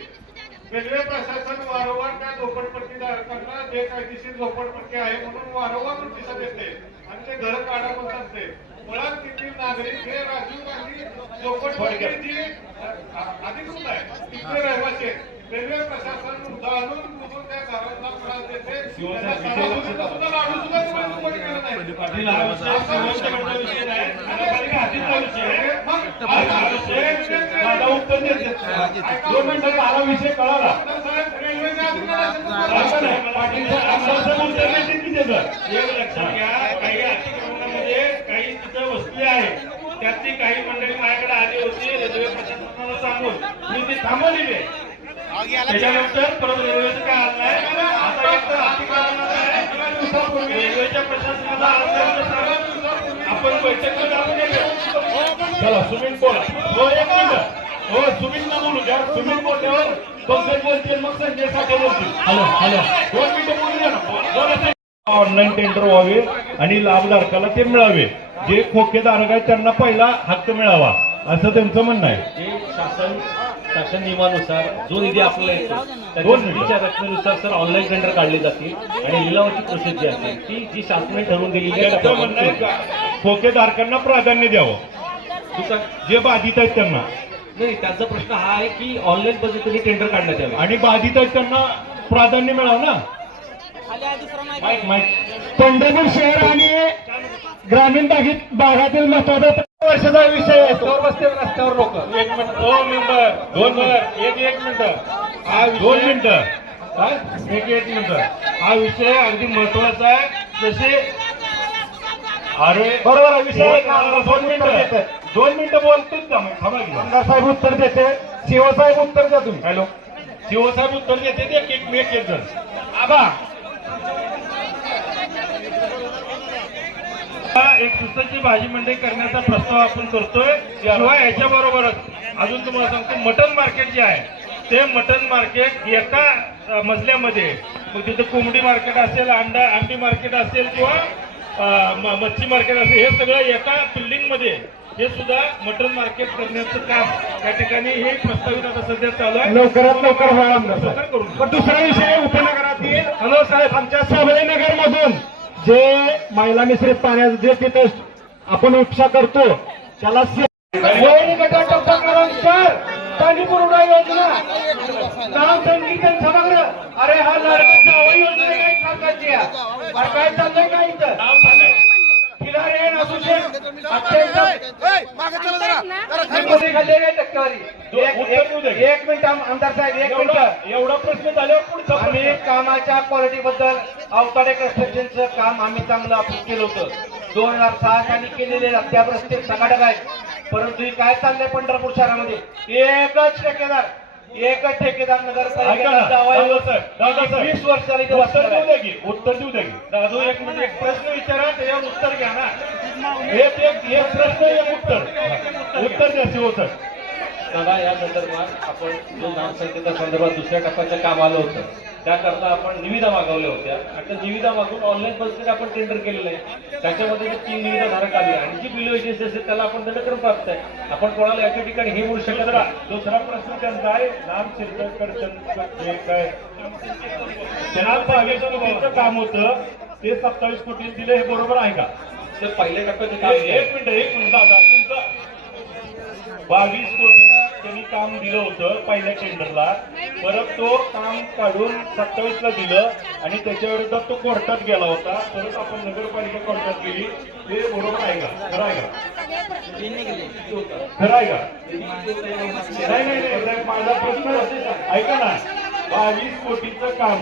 रेल्वे प्रशासन वारंवार त्या झोपडपट्टीधारकांना जे कायदेशीर झोपडपट्टी आहे म्हणून वारंवार नोटिसा देते आणि ते घर काढा म्हणत असते. मुळात किती नागरिक हे राजीव गांधी झोपडपट्टी जी अधिकृत आहे तिथले रहिवासी आहेत. रेल्वे प्रशासन उदाहरण म्हणून त्या घरांना त्रास देते. लाडू सुद्धा तुम्हाला केलं नाही. पाटील हा विषय नाही. नगरपालिका हातीचा विषय आहे. माझा उत्तर देते. 2 मिनिटात हा विषय कळाला. पाटील आमदारचं उत्तर नाही देते त्याचं. एक लक्षात घ्या, काही अतिक्रमणामध्ये काही तिथं बसले आहे त्यातली काही मंडळी माझ्याकडे आली होती रेल्वे प्रशासनाला सांगून मी ती थांबवलेली आहे. त्याच्यानंतर परत रेल्वेचं काय हाल नाही. आता एक तर अतिक्रमणाचं आहे. 15 दिवसापूर्वी रेल्वेच्या प्रशासनाला आपण बैठक चला सुमित बोला. हो एक मिनिट. हो सुमितला बोलू द्या. सुमित बोलल्यावर पंकज बोलतील मग संजय साठे बोलतील. हॅलो 2 मिनिटं बोलू द्या ना. ऑनलाईन टेंडर व्हावे आणि लाभधारकाला ते मिळावे. जे खोकेधारक आहेत त्यांना पहिला हक्क मिळावा असं त्यांचं म्हणणं आहे. हे शासन नियमानुसार जो निधी आपल्याला येतो त्या निधीच्या रकमेनुसार सर ऑनलाईन टेंडर काढले जातील आणि लिलावाची प्रोसेस जी असेल ती जी शासनाने ठरवून दिलेली त्यांचं म्हणणं आहे का खोकेधारकांना प्राधान्य द्यावं, जे बाधित आहेत त्यांना. नाही, त्यांचा प्रश्न हा आहे की ऑनलाईन पद्धतीने टेंडर काढण्यात यावे आणि बाधित आहेत त्यांना प्राधान्य मिळावं ना. पंढरपूर शहर आणि ग्रामीण भागातील महत्वाचा वर्षाचा विषय आहे तो. रस्त्यावर लोक एक मिनिट, 2 मिनिटं, 2 मिनिट, एक मिनिटं. हा 2 मिनिटं, काय? एक मिनिटं. हा विषय अगदी महत्वाचा आहे. जसे अरे बरोबर आहे, विषय आहे. 2 मिनिटं बोलतोच का मग? थांबा की. आमदार साहेब उत्तर देते, शिवसाहेब उत्तर द्या तुम्ही. हॅलो, शिवसाहेब उत्तर देते ते एक जण. आबा एक सुसज्ज भाजी मंडई करण्याचा प्रस्ताव आपण करतोय. शिवाय याच्या बरोबरच अजून तुम्हाला सांगतो, मटन मार्केट जे आहे ते मटन मार्केट एका मजल्यामध्ये, मग तिथे कोंबडी मार्केट असेल, अंडी मार्केट असेल किंवा मच्छी मार्केट असेल, हे सगळं एका बिल्डिंग मध्ये हे सुद्धा मटन मार्केट करण्याचं काम त्या ठिकाणी हे प्रस्तावित आता सध्या चालू आहे. लवकरात लवकर व्हा आमदार लवकर साहेब. करून पण दुसरा विषय उपनगरातील, हॅलो साहेब, आमच्या सावली नगर मधून जे महिला मिश्रित पाण्याचं जे तिथे आपण उपसा करतो त्याला टप्पा क्रमांक 4 पाणी पुरवठा योजना नाव संगीतन समग्र. अरे हा लाडका जावई योजना काय सरकारची आहे? अरे काय चाललंय काय इथं? खिलारे असोसिएशन अत्यंत एक मिनिट आमदार साहेब, एक मिनिट. एवढा प्रश्न झाल्यावर पुढचा आम्ही कामाच्या क्वालिटी बद्दल अवताडे कन्स्ट्रक्शनचं काम आम्ही चांगलं अप्रूव्ह केलं होतं. 2006 साली केलेले रस्त्यावर रस्ते सकाटक आहेत. परंतु हे काय चाललंय पंढरपूर शहरामध्ये? एकच ठेकेदार नगरपालिकेला जावई दादा सर 20 वर्षाला इथे उत्तर देऊ बसलेला द्या की, उत्तर देऊ द्या की. दादू एक मिनिट, एक प्रश्न विचारा, त्याच्यावर उत्तर घ्या ना. एक प्रश्न, एक उत्तर द्या शिव सर. दादा, या संदर्भात आपण जो ग्रामपंचायतीच्या संदर्भात दुसऱ्या टप्प्याचं काम आलं होतं त्याकरता आपण निविदा मागवल्या होत्या. आता निविदा मागून ऑनलाईन पद्धतीने आपण टेंडर केलेलं आहे. त्याच्यामध्ये जे 3 निविदा धारक आली आणि जी बिलो एजन्सी असेल त्याला आपण दंडक्रम प्राप्त आहे. आपण कोणाला याच्या ठिकाणी हे बोलू शकत नाही. दुसरा प्रश्न त्यांचा आहे, नाम शिरकर काय त्यांना 22 कोटीचं काम होतं ते 27 कोटी दिले, हे बरोबर आहे का? ते पहिल्या टप्प्याचं काम एक मिनिट दादा, तुमचं 22 कोटी त्यांनी काम दिलं होतं पहिल्या टेंडरला, परत तो काम काढून 27 ला दिलं आणि त्याच्या विरोधात तो कोर्टात गेला होता. परत आपण नगरपालिका कोर्टात गेली. ते बरोबर आहे का? खरं आहे का? खरं आहे का? नाही, माझा प्रश्न ऐका ना. 22 कोटीचं काम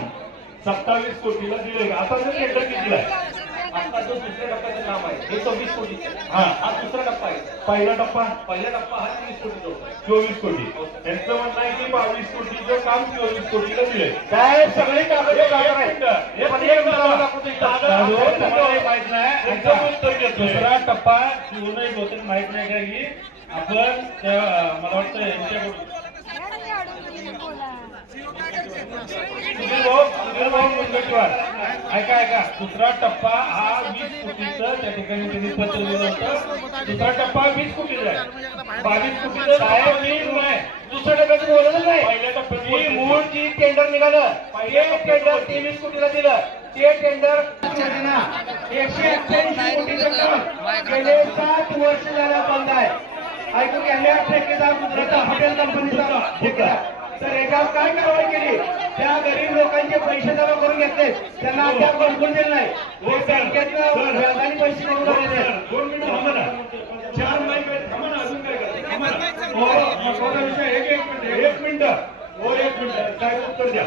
27 कोटीला दिले. आता जर टेंडर किती आहे? आता जो दुसऱ्या टप्प्याचं काम आहे हे 24 कोटी. हा दुसरा टप्पा आहे. पहिला टप्पा हा 30 कोटी होता. 24 कोटी. त्यांचं म्हणणं आहे की 22 कोटीचं काम 24 कोटीला दिले. काय सगळे कागद माहित नाही. दुसरा टप्पा शिवूनही बहुतेक माहित नाही का की आपण मला वाटतं यांच्याकडून सुधीर भाऊ मुनगंटीवार, ऐका, दुसरा टप्पा हा 20 कोटीचं त्या ठिकाणी त्यांनी पत्र दिलं होतं. दुसरा टप्पा 20 कोटीचा आहे. 22 कोटीचं साहेब नाही. दुसऱ्या टप्प्याचं बोलतच नाही. पहिल्या टप्प्यात जी मूळ जी टेंडर निघालं ते टेंडर 23 कोटीला दिलं. ते टेंडर 188 कोटीचं काम गेले 7 वर्ष झालं बंद आहे. ऐकून घ्या, ठेकेदार गुजरात हॉटेल कंपनीचा ठेकेदार. तर याच्यावर काय कारवाई केली? त्या गरीब लोकांचे पैसे जमा करून घेतले, त्यांना अद्याप बंदून दिले नाही. ते बँकेतनं व्याजाने पैसे करून राहिले. 2 मिनिटं थांबा ना. 4 महिने थांबा ना. अजून काय करता? थांबा ना. महत्वाचा विषय. एक मिनिट. काय उत्तर द्या.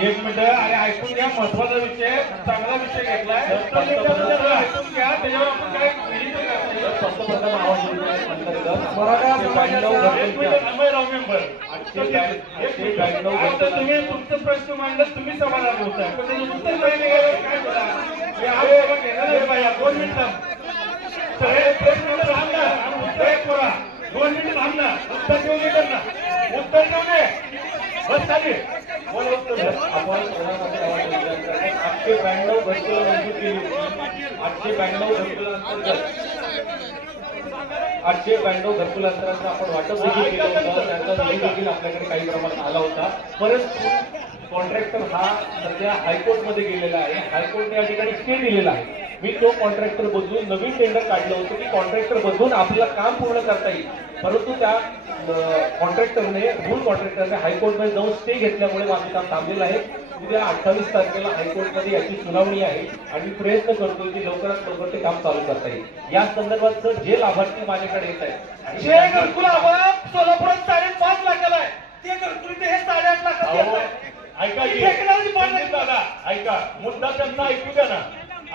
एक मिनिट. अरे ऐकून घ्या, महत्वाचा विषय, चांगला विषय घेतलाय. ऐकून घ्या, त्याच्यावर आपण काय पंतप्रधान आवास योजनेअंतर्गत तुम्ही तुमचं प्रश्न मांडलं, तुम्ही समाधान होताय. पण त्याचं उत्तर नाही काय बोला. 2 मिनिटं. सगळे प्रश्न थांब ना. उत्तर एक बोला. 2 मिनिटं थांब ना. उत्तर देऊ दे त्यांना. उत्तर देऊ दे. बस चालेल. बोला उत्तर. आपण प्रधानमंत्री आवास योजनेअंतर्गत 892 घरकुलं मंजूर केली होती. 892 घरकुलांतर्गत 892 घरकुलांतरांचं आपण वाटप देखील केलं होतं. त्यांचा निधी देखील आपल्याकडे काही प्रमाणात आला होता. परंतु कॉन्ट्रॅक्टर हा सध्या हायकोर्टमध्ये गेलेला आहे. हायकोर्टने या ठिकाणी स्टे दिलेला आहे. मी तो कॉन्ट्रॅक्टर बदलून नवीन टेंडर काढलं होतं की कॉन्ट्रॅक्टर बदलून आपलं काम पूर्ण करता येईल. परंतु त्या कॉन्ट्रॅक्टरने हायकोर्टमध्ये जाऊन स्टे घेतल्यामुळे माझं काम थांबलेलं आहे. उद्या 28 तारखेला हायकोर्टमध्ये याची सुनावणी आहे आणि प्रयत्न करतोय की लवकरात लवकर ते काम चालू करता येईल. या संदर्भात जे लाभार्थी माझ्याकडे येत आहेत जे घरकुल हवं सोलापुरात 5.5 लाखाला आहे, ते घरकुल हे 8.5 लाखात येत आहे. ऐका की, ठेकेदाराची बांध संदीप दादा ऐका, मुद्दा त्यांना ऐकू द्या ना.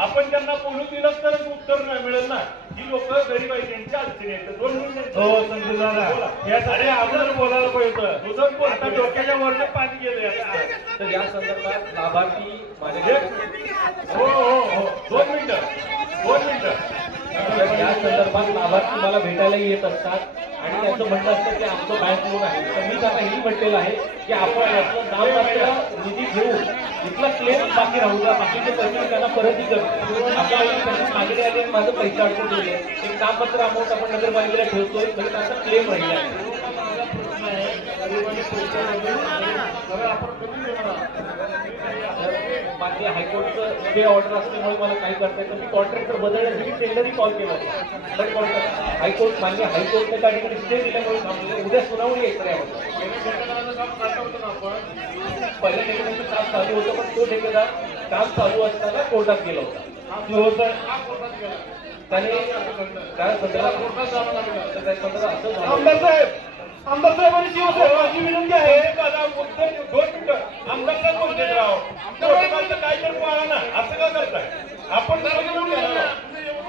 आपण त्यांना बोलू दिलं तरच उत्तर नाही मिळेल ना. ही लोक गरीब आहेत, त्यांच्या अडचणी आहेत. 2 मिनिट हो संदीप दादा, यासाठी अगोदर बोलायला पाहिजे. तुझं आता डोक्याच्या वरनं पाणी गेले. तर या संदर्भात लाभार्थी माझ्याकडे हो हो हो 2 मिनिटं. या संदर्भात लाभार्थी मला भेटायला येत असतात आणि त्यांचं म्हणणं असतं की आमचं बँक लोन आहे. तर मी त्यांना हेही म्हटलेलं आहे की आपण यातलं नाममात्र निधी घेऊन इथला क्लेम बाकी राहू द्या, बाकीचे पैसे त्यांना परतही करतो. आपल्याला त्यांची मागणी आली आणि माझं पैसे अडकून ठेवले. एक नाममात्र अमाऊंट आपण नगरपालिकेला ठेवतोय तरी त्यांचा क्लेम राहिला आहे. बाकी हायकोर्टचं स्टे ऑर्डर असल्यामुळे मला काय करता येतं, मी कॉन्ट्रॅक्टर बदलण्यासाठी टेंडरही कॉल केला होता. पण हायकोर्ट हायकोर्टने त्या ठिकाणी स्टे दिल्यामुळे थांबले. उद्या सुनावणी यायचं यामध्ये. पहिल्या ठिकाणी काम चालू होतं पण तो ठेकेदार काम चालू असताना कोर्टात गेला होता. त्याने त्या संदर्भात असं झालं. आमदार साहेबांनी शिवसाहेबांची विनंती आहे. 2 मिनिटं. आमदार साहेब बोलते राव, काय तर पाहा ना, असं का करताय आपण?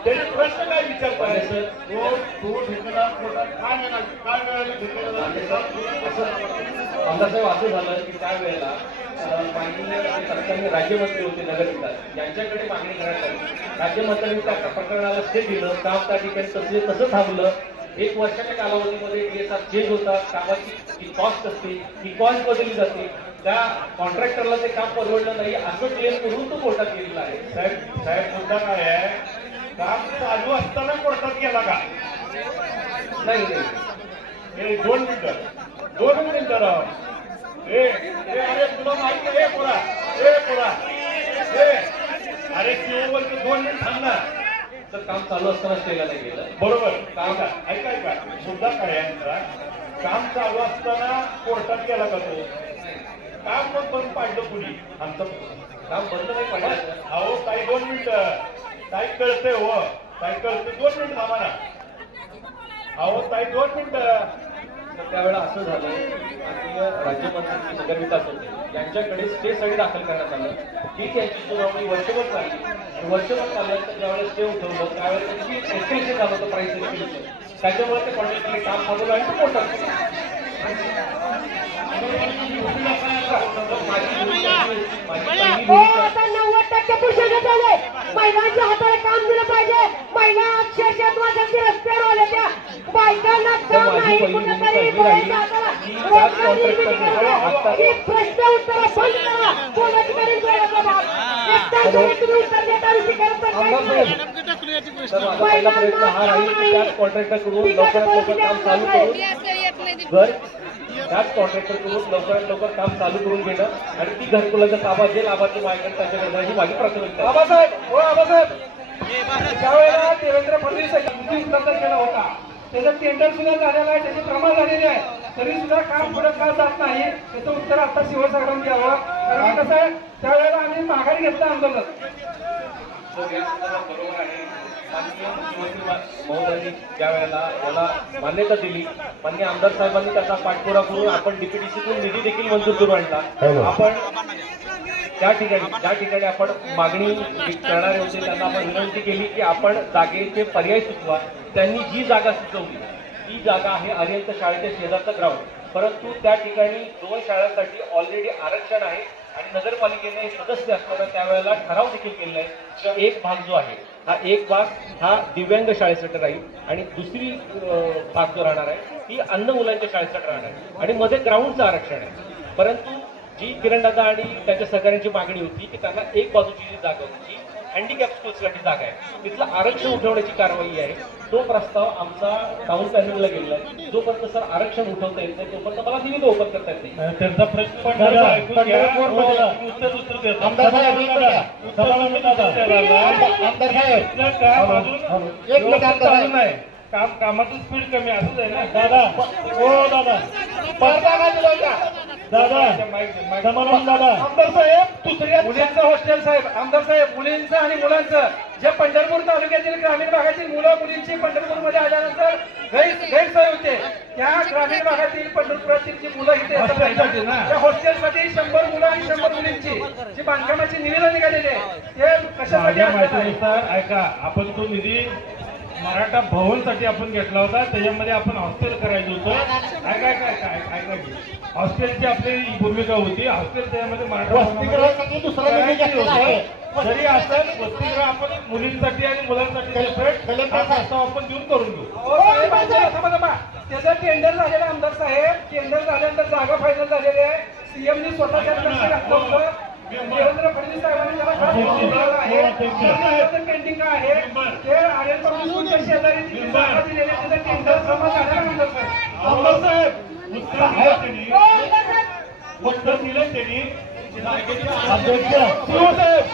त्याचे प्रश्न काय विचारताय? आमदार साहेब असं झालं की त्यावेळेला माननीय सरकारने राज्यमंत्री होते नगर विकास यांच्याकडे मागणी करण्यात आली. राज्यमंत्र्यांनी त्या प्रकरणाला स्टे दिलं. काम त्या ठिकाणी तसं थांबलं. 1 वर्षाच्या कालावधीमध्ये DSR चेंज होता. कामाची जी कॉस्ट असते ती कॉस्ट बदलली जाते. त्या कॉन्ट्रॅक्टरला ते काम परवडलं नाही असं क्लेम करून तो कोर्टात गेलेला आहे. साहेब मुद्दा काय आहे, काम चालू असताना कोर्टात गेला का? नाही हे 2 मिनिटं राव. अरे तुला माहिती आहे पोरा, अरे शिववरचं 2 मिनिट थांब ना. तर काम चालू असताना स्टेला नाही गेलं. बरोबर. ऐका मुद्दा काय आहे, काम चालू असताना कोर्टात गेला का तो? काम पण बंद पाडलं कुणी? आमचं काम बंद नाही पडलं. अहो काही 2 मिनिटं, काय कळतंय हो, काय कळतंय? 2 मिनिट थांबा ना. अहो ताई 2 मिनिटं. तर त्यावेळेला असं झालं माननीय राज्यमंत्री नगरविकास होते यांच्याकडे स्टेसाठी दाखल करण्यात आलं. ही त्यांची सुनावणी वर्षभर चालली आणि वर्षभर चालल्यानंतर ज्यावेळेला स्टे उठवलं त्यावेळेला त्यांची एक्सटेन्शन झालं होतं प्राइस इन्क्रीजचं. त्याच्यामुळे ते कॉन्ट्रॅक्टरने काम थांबवलं आणि ते कोर्टात गेलं. आता 90% पुरुषांना झालंय. महिलांच्या हाताला काम दिलं पाहिजे. महिला अक्षरशः माझ्या रस्त्यावर आल्या त्या बायकांना काम नाही कुठेतरी बायांच्या हाताला रोजगार निर्मिती करा. ही प्रश्न उत्तर बंद करा. कोणाची गरज नाही आपल्याला. तुम्ही उत्तर देता विषय करत पहिला प्रयत्न हा राहील की त्याच कॉन्ट्रॅक्टरकडून लवकरात लवकर काम चालू करून त्याच कॉन्ट्रॅक्टरकडून लवकरात लवकर काम चालू करून घेणं आणि ती घरकुलाचा ताबा जे लाभार्थी माझ्याकडे त्याच्याकडे ही माझी प्राथमिकता आहे. आबासाहेब त्यावेळेला देवेंद्र फडणवीस यांनी उत्तर केला होता. त्याचं टेंडर सुद्धा झालेलं आहे, त्याचे प्रमाण झालेले आहे, तरी सुद्धा काम पुढे का जात नाही त्याचं उत्तर आता शिवसाहेबांनी द्यावं. कारण कसं आहे त्यावेळेला आम्ही माघारी घेतलं आंदोलन. तर या संदर्भात बरोबर आहे. माननीय मुख्यमंत्री महोदयांनी ज्या वेळेला याला मान्यता दिली, माननीय आमदार साहेबांनी त्याचा पाठपुरावा करून आपण डीपीडीसीतून निधी देखील मंजूर करू आणला. आपण ज्या ठिकाणी आपण मागणी करणारे होते त्यांना आपण विनंती केली की आपण जागेचे पर्याय सुचवा. त्यांनी जी जागा सुचवली ती जागा आहे अरिहंत शाळेच्या शेजारचा ग्राउंड. परंतु त्या ठिकाणी 2 शाळांसाठी ऑलरेडी आरक्षण आहे आणि नगरपालिकेने सदस्य असताना त्यावेळेला ठराव देखील केलेला आहे की एक भाग जो आहे हा एक भाग हा दिव्यांग शाळेसाठी राहील आणि दुसरी भाग जो राहणार आहे ती अंध मुलांच्या शाळेसाठी राहणार आहे आणि मध्ये ग्राउंडचं आरक्षण आहे. परंतु जी किरणदादा आणि त्यांच्या सहकार्यांची मागणी होती की त्यांना एक बाजूची जी जागा होती हँडिकॅप स्कूलसाठी जागा आहे तिथलं आरक्षण उठवण्याची कारवाई आहे. तो प्रस्ताव आमचा टाउन प्लॅनिंगला गेलेला आहे. जोपर्यंत सर आरक्षण उठवता येत नाही तोपर्यंत मला दिली ओपन करता येत नाही. त्यांचा प्रश्न पण कामाचं स्पीड कमी असंच आहे ना दादा. हो दादा दादा समाधान दादा आमदार साहेब दुसऱ्या मुलींचं हॉस्टेल साहेब आमदार साहेब मुलींचं आणि मुलांचं जे पंढरपूर तालुक्यातील ग्रामीण भागातील मुलं मुलींची पंढरपूरमध्ये आल्यानंतर गैरसोय होते त्या ग्रामीण भागातील पंढरपुरातील जी मुलं इथे येतात त्या हॉस्टेलसाठी 100 मुलं आणि 100 मुलींची जी बांधकामाची निविदा निघालेली आहे ते कशासाठी माझ्या आणलेलं आहे? माहितीनुसार ऐका आपण तो निधी मराठा भवनसाठी आपण घेतला होता त्याच्यामध्ये आपण हॉस्टेल करायचं होतं ऐका हॉस्टेलची आपली भूमिका होती हॉस्टेल त्यामध्ये मराठा वसतिगृहासाठी दुसरा निधी घेतलेला आहे. जरी असेल वसतिगृह आपण मुलींसाठी आणि मुलांसाठी separate हा प्रस्ताव आपण देऊन करून घेऊ हो साहेब, थांबा. त्याचं टेंडर झालेलं आहे, आमदार साहेब टेंडर झाल्यानंतर जागा फायनल झालेली आहे सीएमनी स्वतः त्यात लक्ष घातलं होतं देवेंद्र फडणवीस साहेबांनी त्याला खास बोलावलेलं आहे पेंडिंग आहे ते आर्यन पब्लिक स्कूलच्या शेजारी जी जागा दिलेली आहे त्याचं टेंडर जमा झालेलं आहे, आमदार साहेब उत्तर दिलं त्यांनी अध्यक्ष शिवसाहेब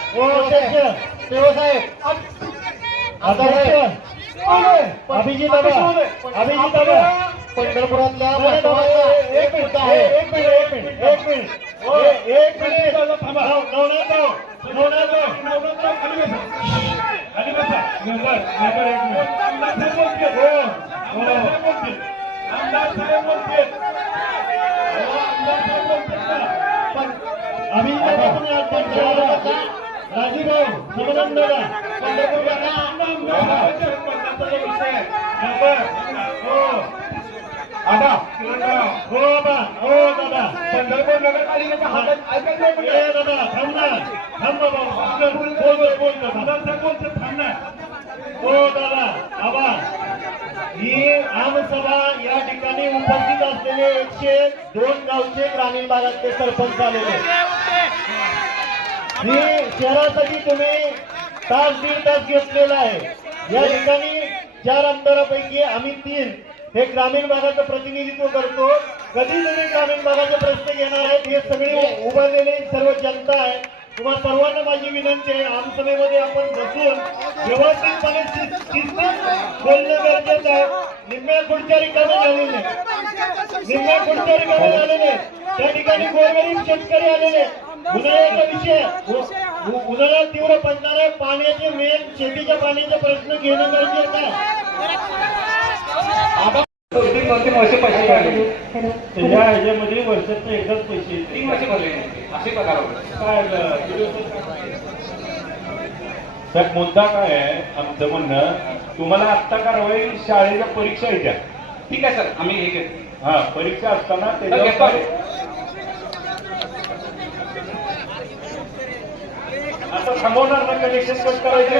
अभिजित दादा पंढरपुरातल्या महत्वाचा एक मुद्दा आहे. एक मिनिट राजीभाऊ समाधान दादा पंढरपूर नगरपालिकेच्या हातात ही आमसभा या ठिकाणी उपस्थित असलेले 102 गावचे ग्रामीण भागातले सरपंच आलेले ही शहरासाठी तुम्ही तास 1.5 तास घेतलेला आहे. या ठिकाणी 4 आमदारापैकी आम्ही 3 हे ग्रामीण भागाचं प्रतिनिधित्व करतो. कधी तुम्ही ग्रामीण भागाचे प्रश्न घेणार आहेत हे सगळे उभारलेले सर्व जनता आहे. तुम्हा सर्वांना माझी विनंती आहे आमसभेमध्ये आपण बसून व्यवस्थितपणे शिस्तीत बोलणं गरजेचं आहे. निम्म्या खुर्च्या रिकाम्या झालेल्या त्या ठिकाणी गोरगरीब शेतकरी आलेले उन्हाळ्याचा विषय उन्हाळ्यात तीव्र पडणाऱ्या पाण्याचे मेन शेतीच्या पाण्याचा प्रश्न घेणं गरजेचं आहे. दोन-तीन वर्ष पैसे काढले त्याच्या ह्याच्यामध्ये वर्षाचे एकदाच पैसे येते 3 वर्ष भरले असे पगार होते. साहेब मुद्दा काय आहे आमचं म्हणणं तुम्हाला आत्ता कारवाई शाळेच्या परीक्षा येत्या ठीक आहे सर आम्ही हे घेतो हा परीक्षा असताना सर, त्याच्यावर घेतो. आता थांबवणार ना कनेक्शन कट करायचे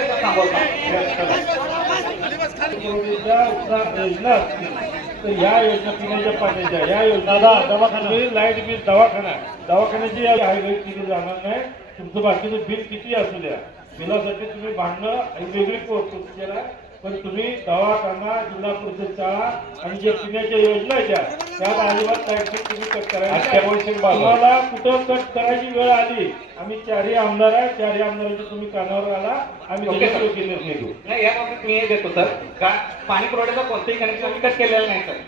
योजना असतील तर या योजना पिण्याच्या पाण्याच्या या योजना दवाखाना लाईट बिल दवाखान्याची हायवे केली जाणार नाही. तुमचं बाकीचं बिल किती असू द्या बिलासाठी तुम्ही भांडणं आणि वेगळी प्रोसेस आहे पण तुम्ही दवाखाना जिल्हा परिषद शाळा आणि जे पिण्याच्या योजना आहेत त्यात अजिबात लाईट तुम्ही कट करायची तुम्हाला कुठं कट करायची वेळ आली आम्ही 4ही आमदार आहे 4ही आमदारांचे तुम्ही कानावर आला आम्ही ओके, सर. योग्य निर्णय घेऊ नाही या बाबतीत मी हे देतो सर का पाणी पुरवठ्याचं कोणतेही कनेक्शन आम्ही कट केलेलं नाही सर.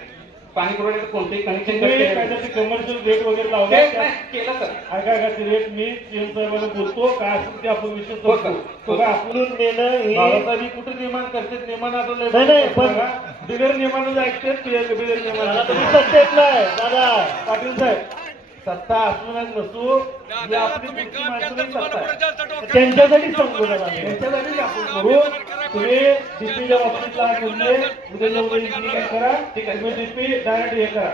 पाणी पुरवठ्याचं कोणतेही कनेक्शन कट तुम्ही केलेलं नाही. काहीतरी कमर्शियल रेट वगैरे ते लावला नाही केलं सर. काय ते रेट मी सीएम साहेबांना बोलतो काय असेल ते आपण विषय हो, सर. तो काय आपण नेणं हे बाबासाहेब कुठे निर्माण करतात निर्माण नाही, पण- बिगर निर्माणच ऐकतात बिगर निर्माण तुम्ही सत्तेत नाही दादा पाटील साहेब सत्ता असून नसू ही आपली पुढची माणसाची सत्ता आहे त्यांच्यासाठी समजू नका. त्याच्यासाठी आपण करू तुम्ही डीपीच्या ऑफिसला निर्णय उद्या काय करा ठीक आहे. तुम्ही डीपी डायरेक्ट हे करा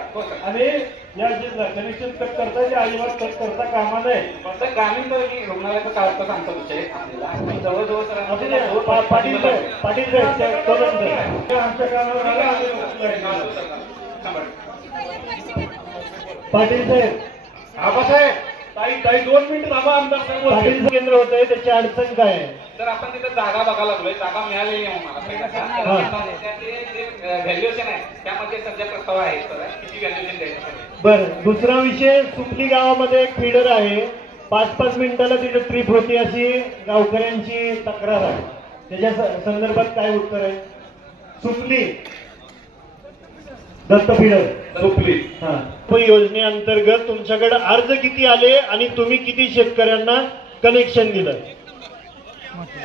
आणि या जे कनेक्शन कट करता ते अजिबात कट करता कामा नये फक्त ग्रामीण तर मी रुग्णालयाचा काळाचा सांगतो विषय आपल्याला जवळजवळ सर आमच्या जवळ पाटील साहेब करून द्या. ते आमच्या कानावर आलं आम्ही पाटील साहेब आबासाहेब ताई 2 मिनिटं थांबा आमदार साहेब बोलतील. पाटील केंद्र होत आहे त्याची अडचण काय आहे? तर आपण तिथे जागा बघायला लागलोय जागा मिळालेली आहे मला व्हॅल्युएशन आहे त्यामध्ये सध्या प्रस्ताव आहे सर किती व्हॅल्युएशन द्यायचं. बरं दुसरा विषय सुपली गावामध्ये एक फीडर आहे 5-5 मिनिटाला तिथे ट्रिप होती अशी गावकऱ्यांची तक्रार आहे त्याच्या संदर्भात काय उत्तर आहे? सुपली दत्त फिडर झोपली. हा योजनेअंतर्गत तुमच्याकडे अर्ज किती आले आणि तुम्ही किती शेतकऱ्यांना कनेक्शन दिलं?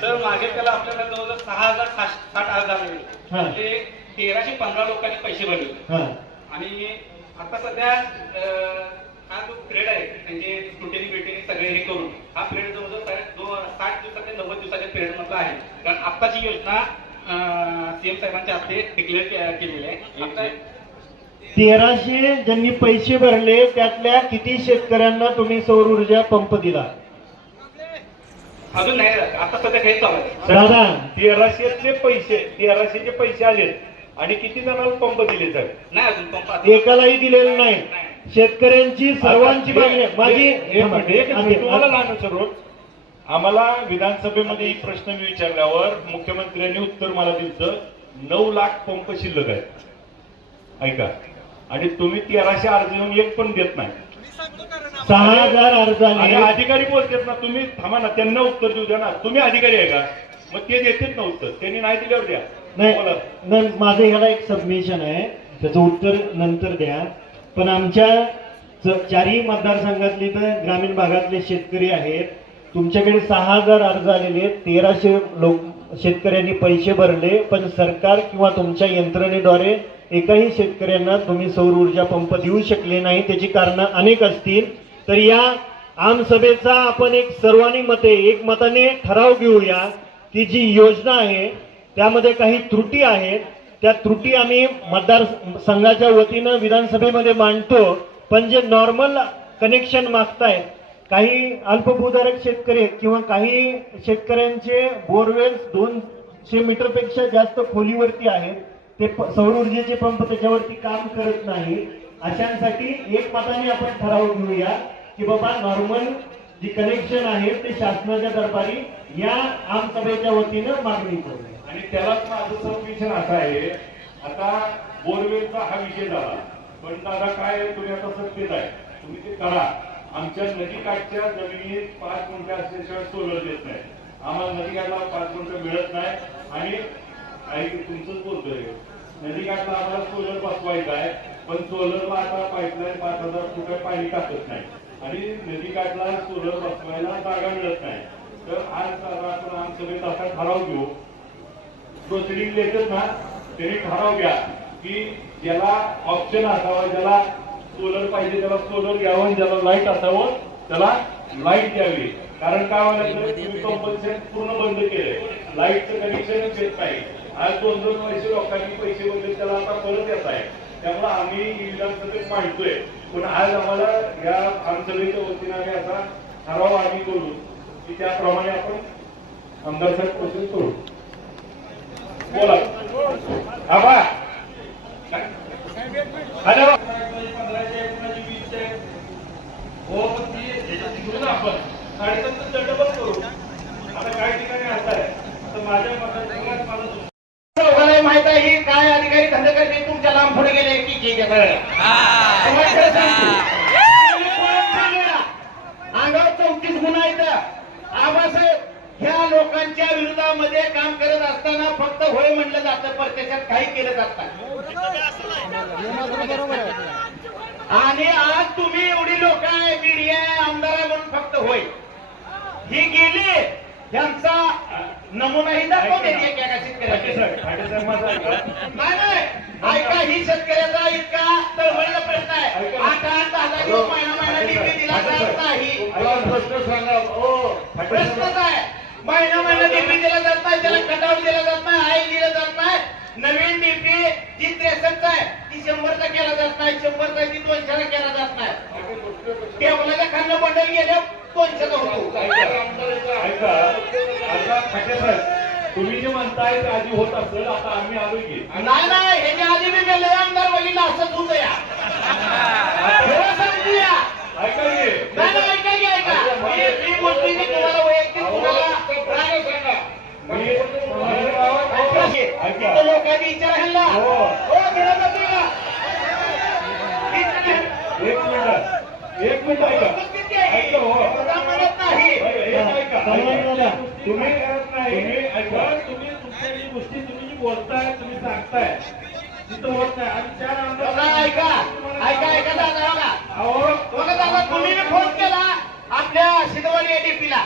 तर मागे त्याला आपल्याला जवळजवळ 6,060 अर्ज आले. हा. म्हणजे 1315 लोकांनी पैसे भरले. हा आणि आता सध्या हा जो पिरियड आहे म्हणजे स्क्रुटिनी बिटिनी सगळे हे करून हा पिरियड जवळजवळ 60 दिवसाच्या 90 दिवसाच्या पिरियड मधला आहे. कारण आत्ताची योजना सीएम साहेबांच्या हस्ते डिक्लेअर केलेली आहे. आता 1300 ज्यांनी पैसे भरले त्यातल्या किती शेतकऱ्यांना तुम्ही सौर ऊर्जा पंप दिला? अजून नाही, आता सध्या काही चालू आहे. दादा 1300चे पैसे आले आणि किती जणांना पंप दिले साहेब? नाही अजून पंप आता- एकालाही दिलेलं नाही. शेतकऱ्यांची सर्वांची मागणी आहे. माझी तुम्हाला लहान सर्व आम्हाला विधानसभेमध्ये एक प्रश्न मी विचारल्यावर मुख्यमंत्र्यांनी उत्तर मला दिलं 9 लाख पंप शिल्लक आहेत ऐका, आणि तुम्ही 1300 अर्ज येऊन एक पण देत नाही. 6000 अर्ज आणि आले. अधिकारी बोलतात ना, तुम्ही थांबा ना, त्यांना उत्तर देऊ द्या ना. तुम्ही अधिकारी आहे का? मग ते देतात ना उत्तर, त्यांनी नाही दिल्यावर द्या. बोला. नाही माझं ह्याला एक सबमिशन आहे, त्याचं उत्तर नंतर द्या. पण आमच्या चारही मतदारसंघातले तर ग्रामीण भागातले शेतकरी आहेत. तुमच्याकडे 6000 अर्ज आलेले आहेत, 1300 शेतकऱ्यांनी पैसे भरले, पण सरकार किंवा तुमच्या यंत्रणेद्वारे एकाही शेतकऱ्यांना तुम्ही सौर ऊर्जा पंप देऊ शकले नाही. त्याची कारणं अनेक असतील. तर या आमसभेचा आपण एक सर्वांनी एकमताने ठराव घेऊया की जी योजना आहे त्यामध्ये काही त्रुटी आहेत, त्या त्रुटी आम्ही मतदारसंघाच्या वतीनं विधानसभेमध्ये मांडतो. पण जे नॉर्मल कनेक्शन मागतायत, काही अल्पभूधारक शेतकरी आहेत किंवा काही शेतकऱ्यांचे बोरवेल्स 200 मीटरपेक्षा जास्त खोलीवरती आहेत, ते सौर ऊर्जेचे पंप त्याच्यावरती काम करत नाही. अशांसाठी एकमताने आपण ठराव घेऊया की बाबा नॉर्मल जी कनेक्शन आहे ते शासनाच्या दरबारी या आमसभेच्या वतीनं मागणी करूया. आणि त्यालाच माझं सबमिशन असं आहे, आता बोरवेलचा हा विषय झाला, पण दादा काय आहे, तुम्ही आता सत्तेत आहे, तुम्ही ते करा. आमच्या नदीकाठच्या जमिनीत 5 गुंठे असल्याशिवाय सोलर देत नाही. आम्हाला नदीकाठला 5 गुंठे मिळत नाही. आणि तुमचंच बोलतोय, नदीकाठला आम्हाला सोलर बसवायचा आहे, पण सोलरला आता पाईपलाईन 5000 फुट पाणी टाकत नाही आणि नदीकाठला सोलर बसवायला जागा मिळत नाही. तर आज आपण आमसभेत असा ठराव घेऊ, प्रोसिडिंग लेटर ना त्यांनी ठराव घ्या की ज्याला ऑप्शन असावा, ज्याला सोलर पाहिजे त्याला सोलर घ्यावं, ज्याला लाईट असावं त्याला लाईट द्यावी. कारण काय व्हायला तुम्ही कंपल्सरी पूर्ण बंद केलंय, लाईटचं कनेक्शनच येत नाही. आज 2-2 वर्ष लोकांनी पैसे वगैरे त्याला आता परत येत आहे. त्यामुळे आम्ही विधानसभेत मांडतोय, पण आज आम्हाला या आमसभेच्या वतीनं आम्ही असा ठराव आम्ही करू की त्याप्रमाणे आपण आमदार साहेब प्रोसेस करू. बोला आबा. हॅलो. 15चे, 20चे हो, पण ती ह्याच्यात घेऊ ना आपण 7.5 दंडबंद करू. आता काही ठिकाणी असं आहे, तर माझ्या मतदारसंघात माझं लोकांना माहित आहे ही काय अधिकारी धंदे करते तुमच्या लांब पुढे गेले की जे अंगावर 34 गुन्हा आहेत. आबासाहेब ह्या लोकांच्या विरोधामध्ये काम करत असताना फक्त होय म्हणलं जातं, प्रत्यक्षात काही केलं जात नाही. आणि आज तुम्ही एवढी लोक आहे, मीडिया आहे, आमदार आहे म्हणून फक्त होय ही गेली, यांचा नमुनाही दाखवते एका शेतकऱ्याचा. नाही ऐका, ही शेतकऱ्याचा इतका तळमळीचा प्रश्न आहे. 8-10 दिवस महिना डिग्री दिला जात नाही. प्रश्नच आहे, महिना डिग्री दिला जात नाही, त्याला कटआउट दिला जात नाही, आई दिला जात नाही. नवीन डीपी जी 63 आहे ती 100चा केला जात नाही, 100चा ती 200ला केला जात नाही. टेबलाच्या खाल्लं बंडल गेल्या 200चा होतो. ऐका, आता खाटे साहेब तुम्ही जे म्हणताय ते आधी होत असेल, आता आम्ही आलो की नाही ह्याच्या आधी मी गेले आमदार बघितलं असंच होतं या. खरं सांगूया. ऐका की नाही ऐका मी गोष्टी तुम्हाला वैयक्तिक तुम्हाला लोकांनी विचार ह्यांना हो दिलं जाते का? एक मिनिट ऐका. ऐका हो. म्हणत नाही. ऐका तुम्ही करत नाही. तुम्ही ऐका, तुम्ही तुमच्या जी गोष्टी तुम्ही जी बोलताय, तुम्ही सांगताय तिथं होत नाही आणि 4 आमदार बघा, ऐका दादा बघा. अहो बघा दादा, तुम्ही बी फोन केला आपल्या सिद्धवाडी एडीपीला,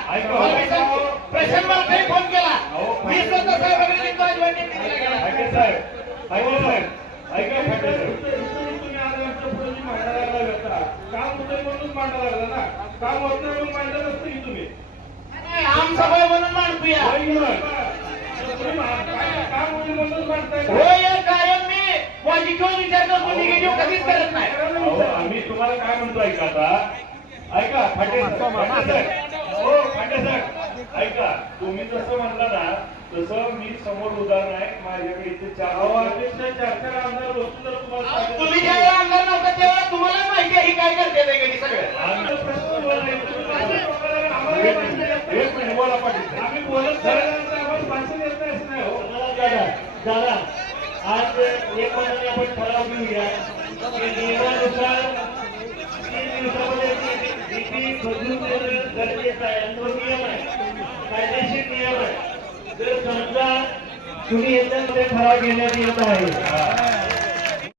प्रशांत मला फोन केला. मी स्वतः साहेबांकडे गेलो, आजवानी दिल्लीला गेला. ऐका साहेब, ऐका फाटे साहेब, तुम्ही आज आमच्या पुढे जी मांडायला लागला होता, काम होतं म्हणून मांडायला लागला ना, काम होत नाही म्हणून मांडलं नसतं की तुम्ही. नाही, आम सभा म्हणून मांडतोया. काम होते म्हणून मांडताय. होय, कायम मी पॉझिटिव्ह विचार करतो, निगेटिव्ह कधीच करत नाही. अहो, आम्ही तुम्हाला काय म्हणतो ऐका आता, ऐका फाटे साहेब, हो फाटे साहेब, ऐका तुम्ही जसं म्हणला ना तसं मी समोर उदाहरण आहे माझ्याकडे इथे 4 आमदार वस्तू जर तुम्हाला तुम्ही ज्यावेळेला आमदार नव्हता तेव्हा तुम्हाला माहिती आहे ही काय करते ते कधी सगळं. एक मिनिट बोला पाटील, आम्ही बोलत आम्हाला भाषण येत नाही असं नाही हो. दादा आज एक मनाने आपण ठराव घेऊया की नियमानुसार 3 दिवसामध्ये नीती बदलून देणं गरजेचं आहे आणि तो नियम आहे, कायदेशीर नियम आहे. जर समजा तुम्ही याच्यामध्ये ठराव घेण्यात येत आहे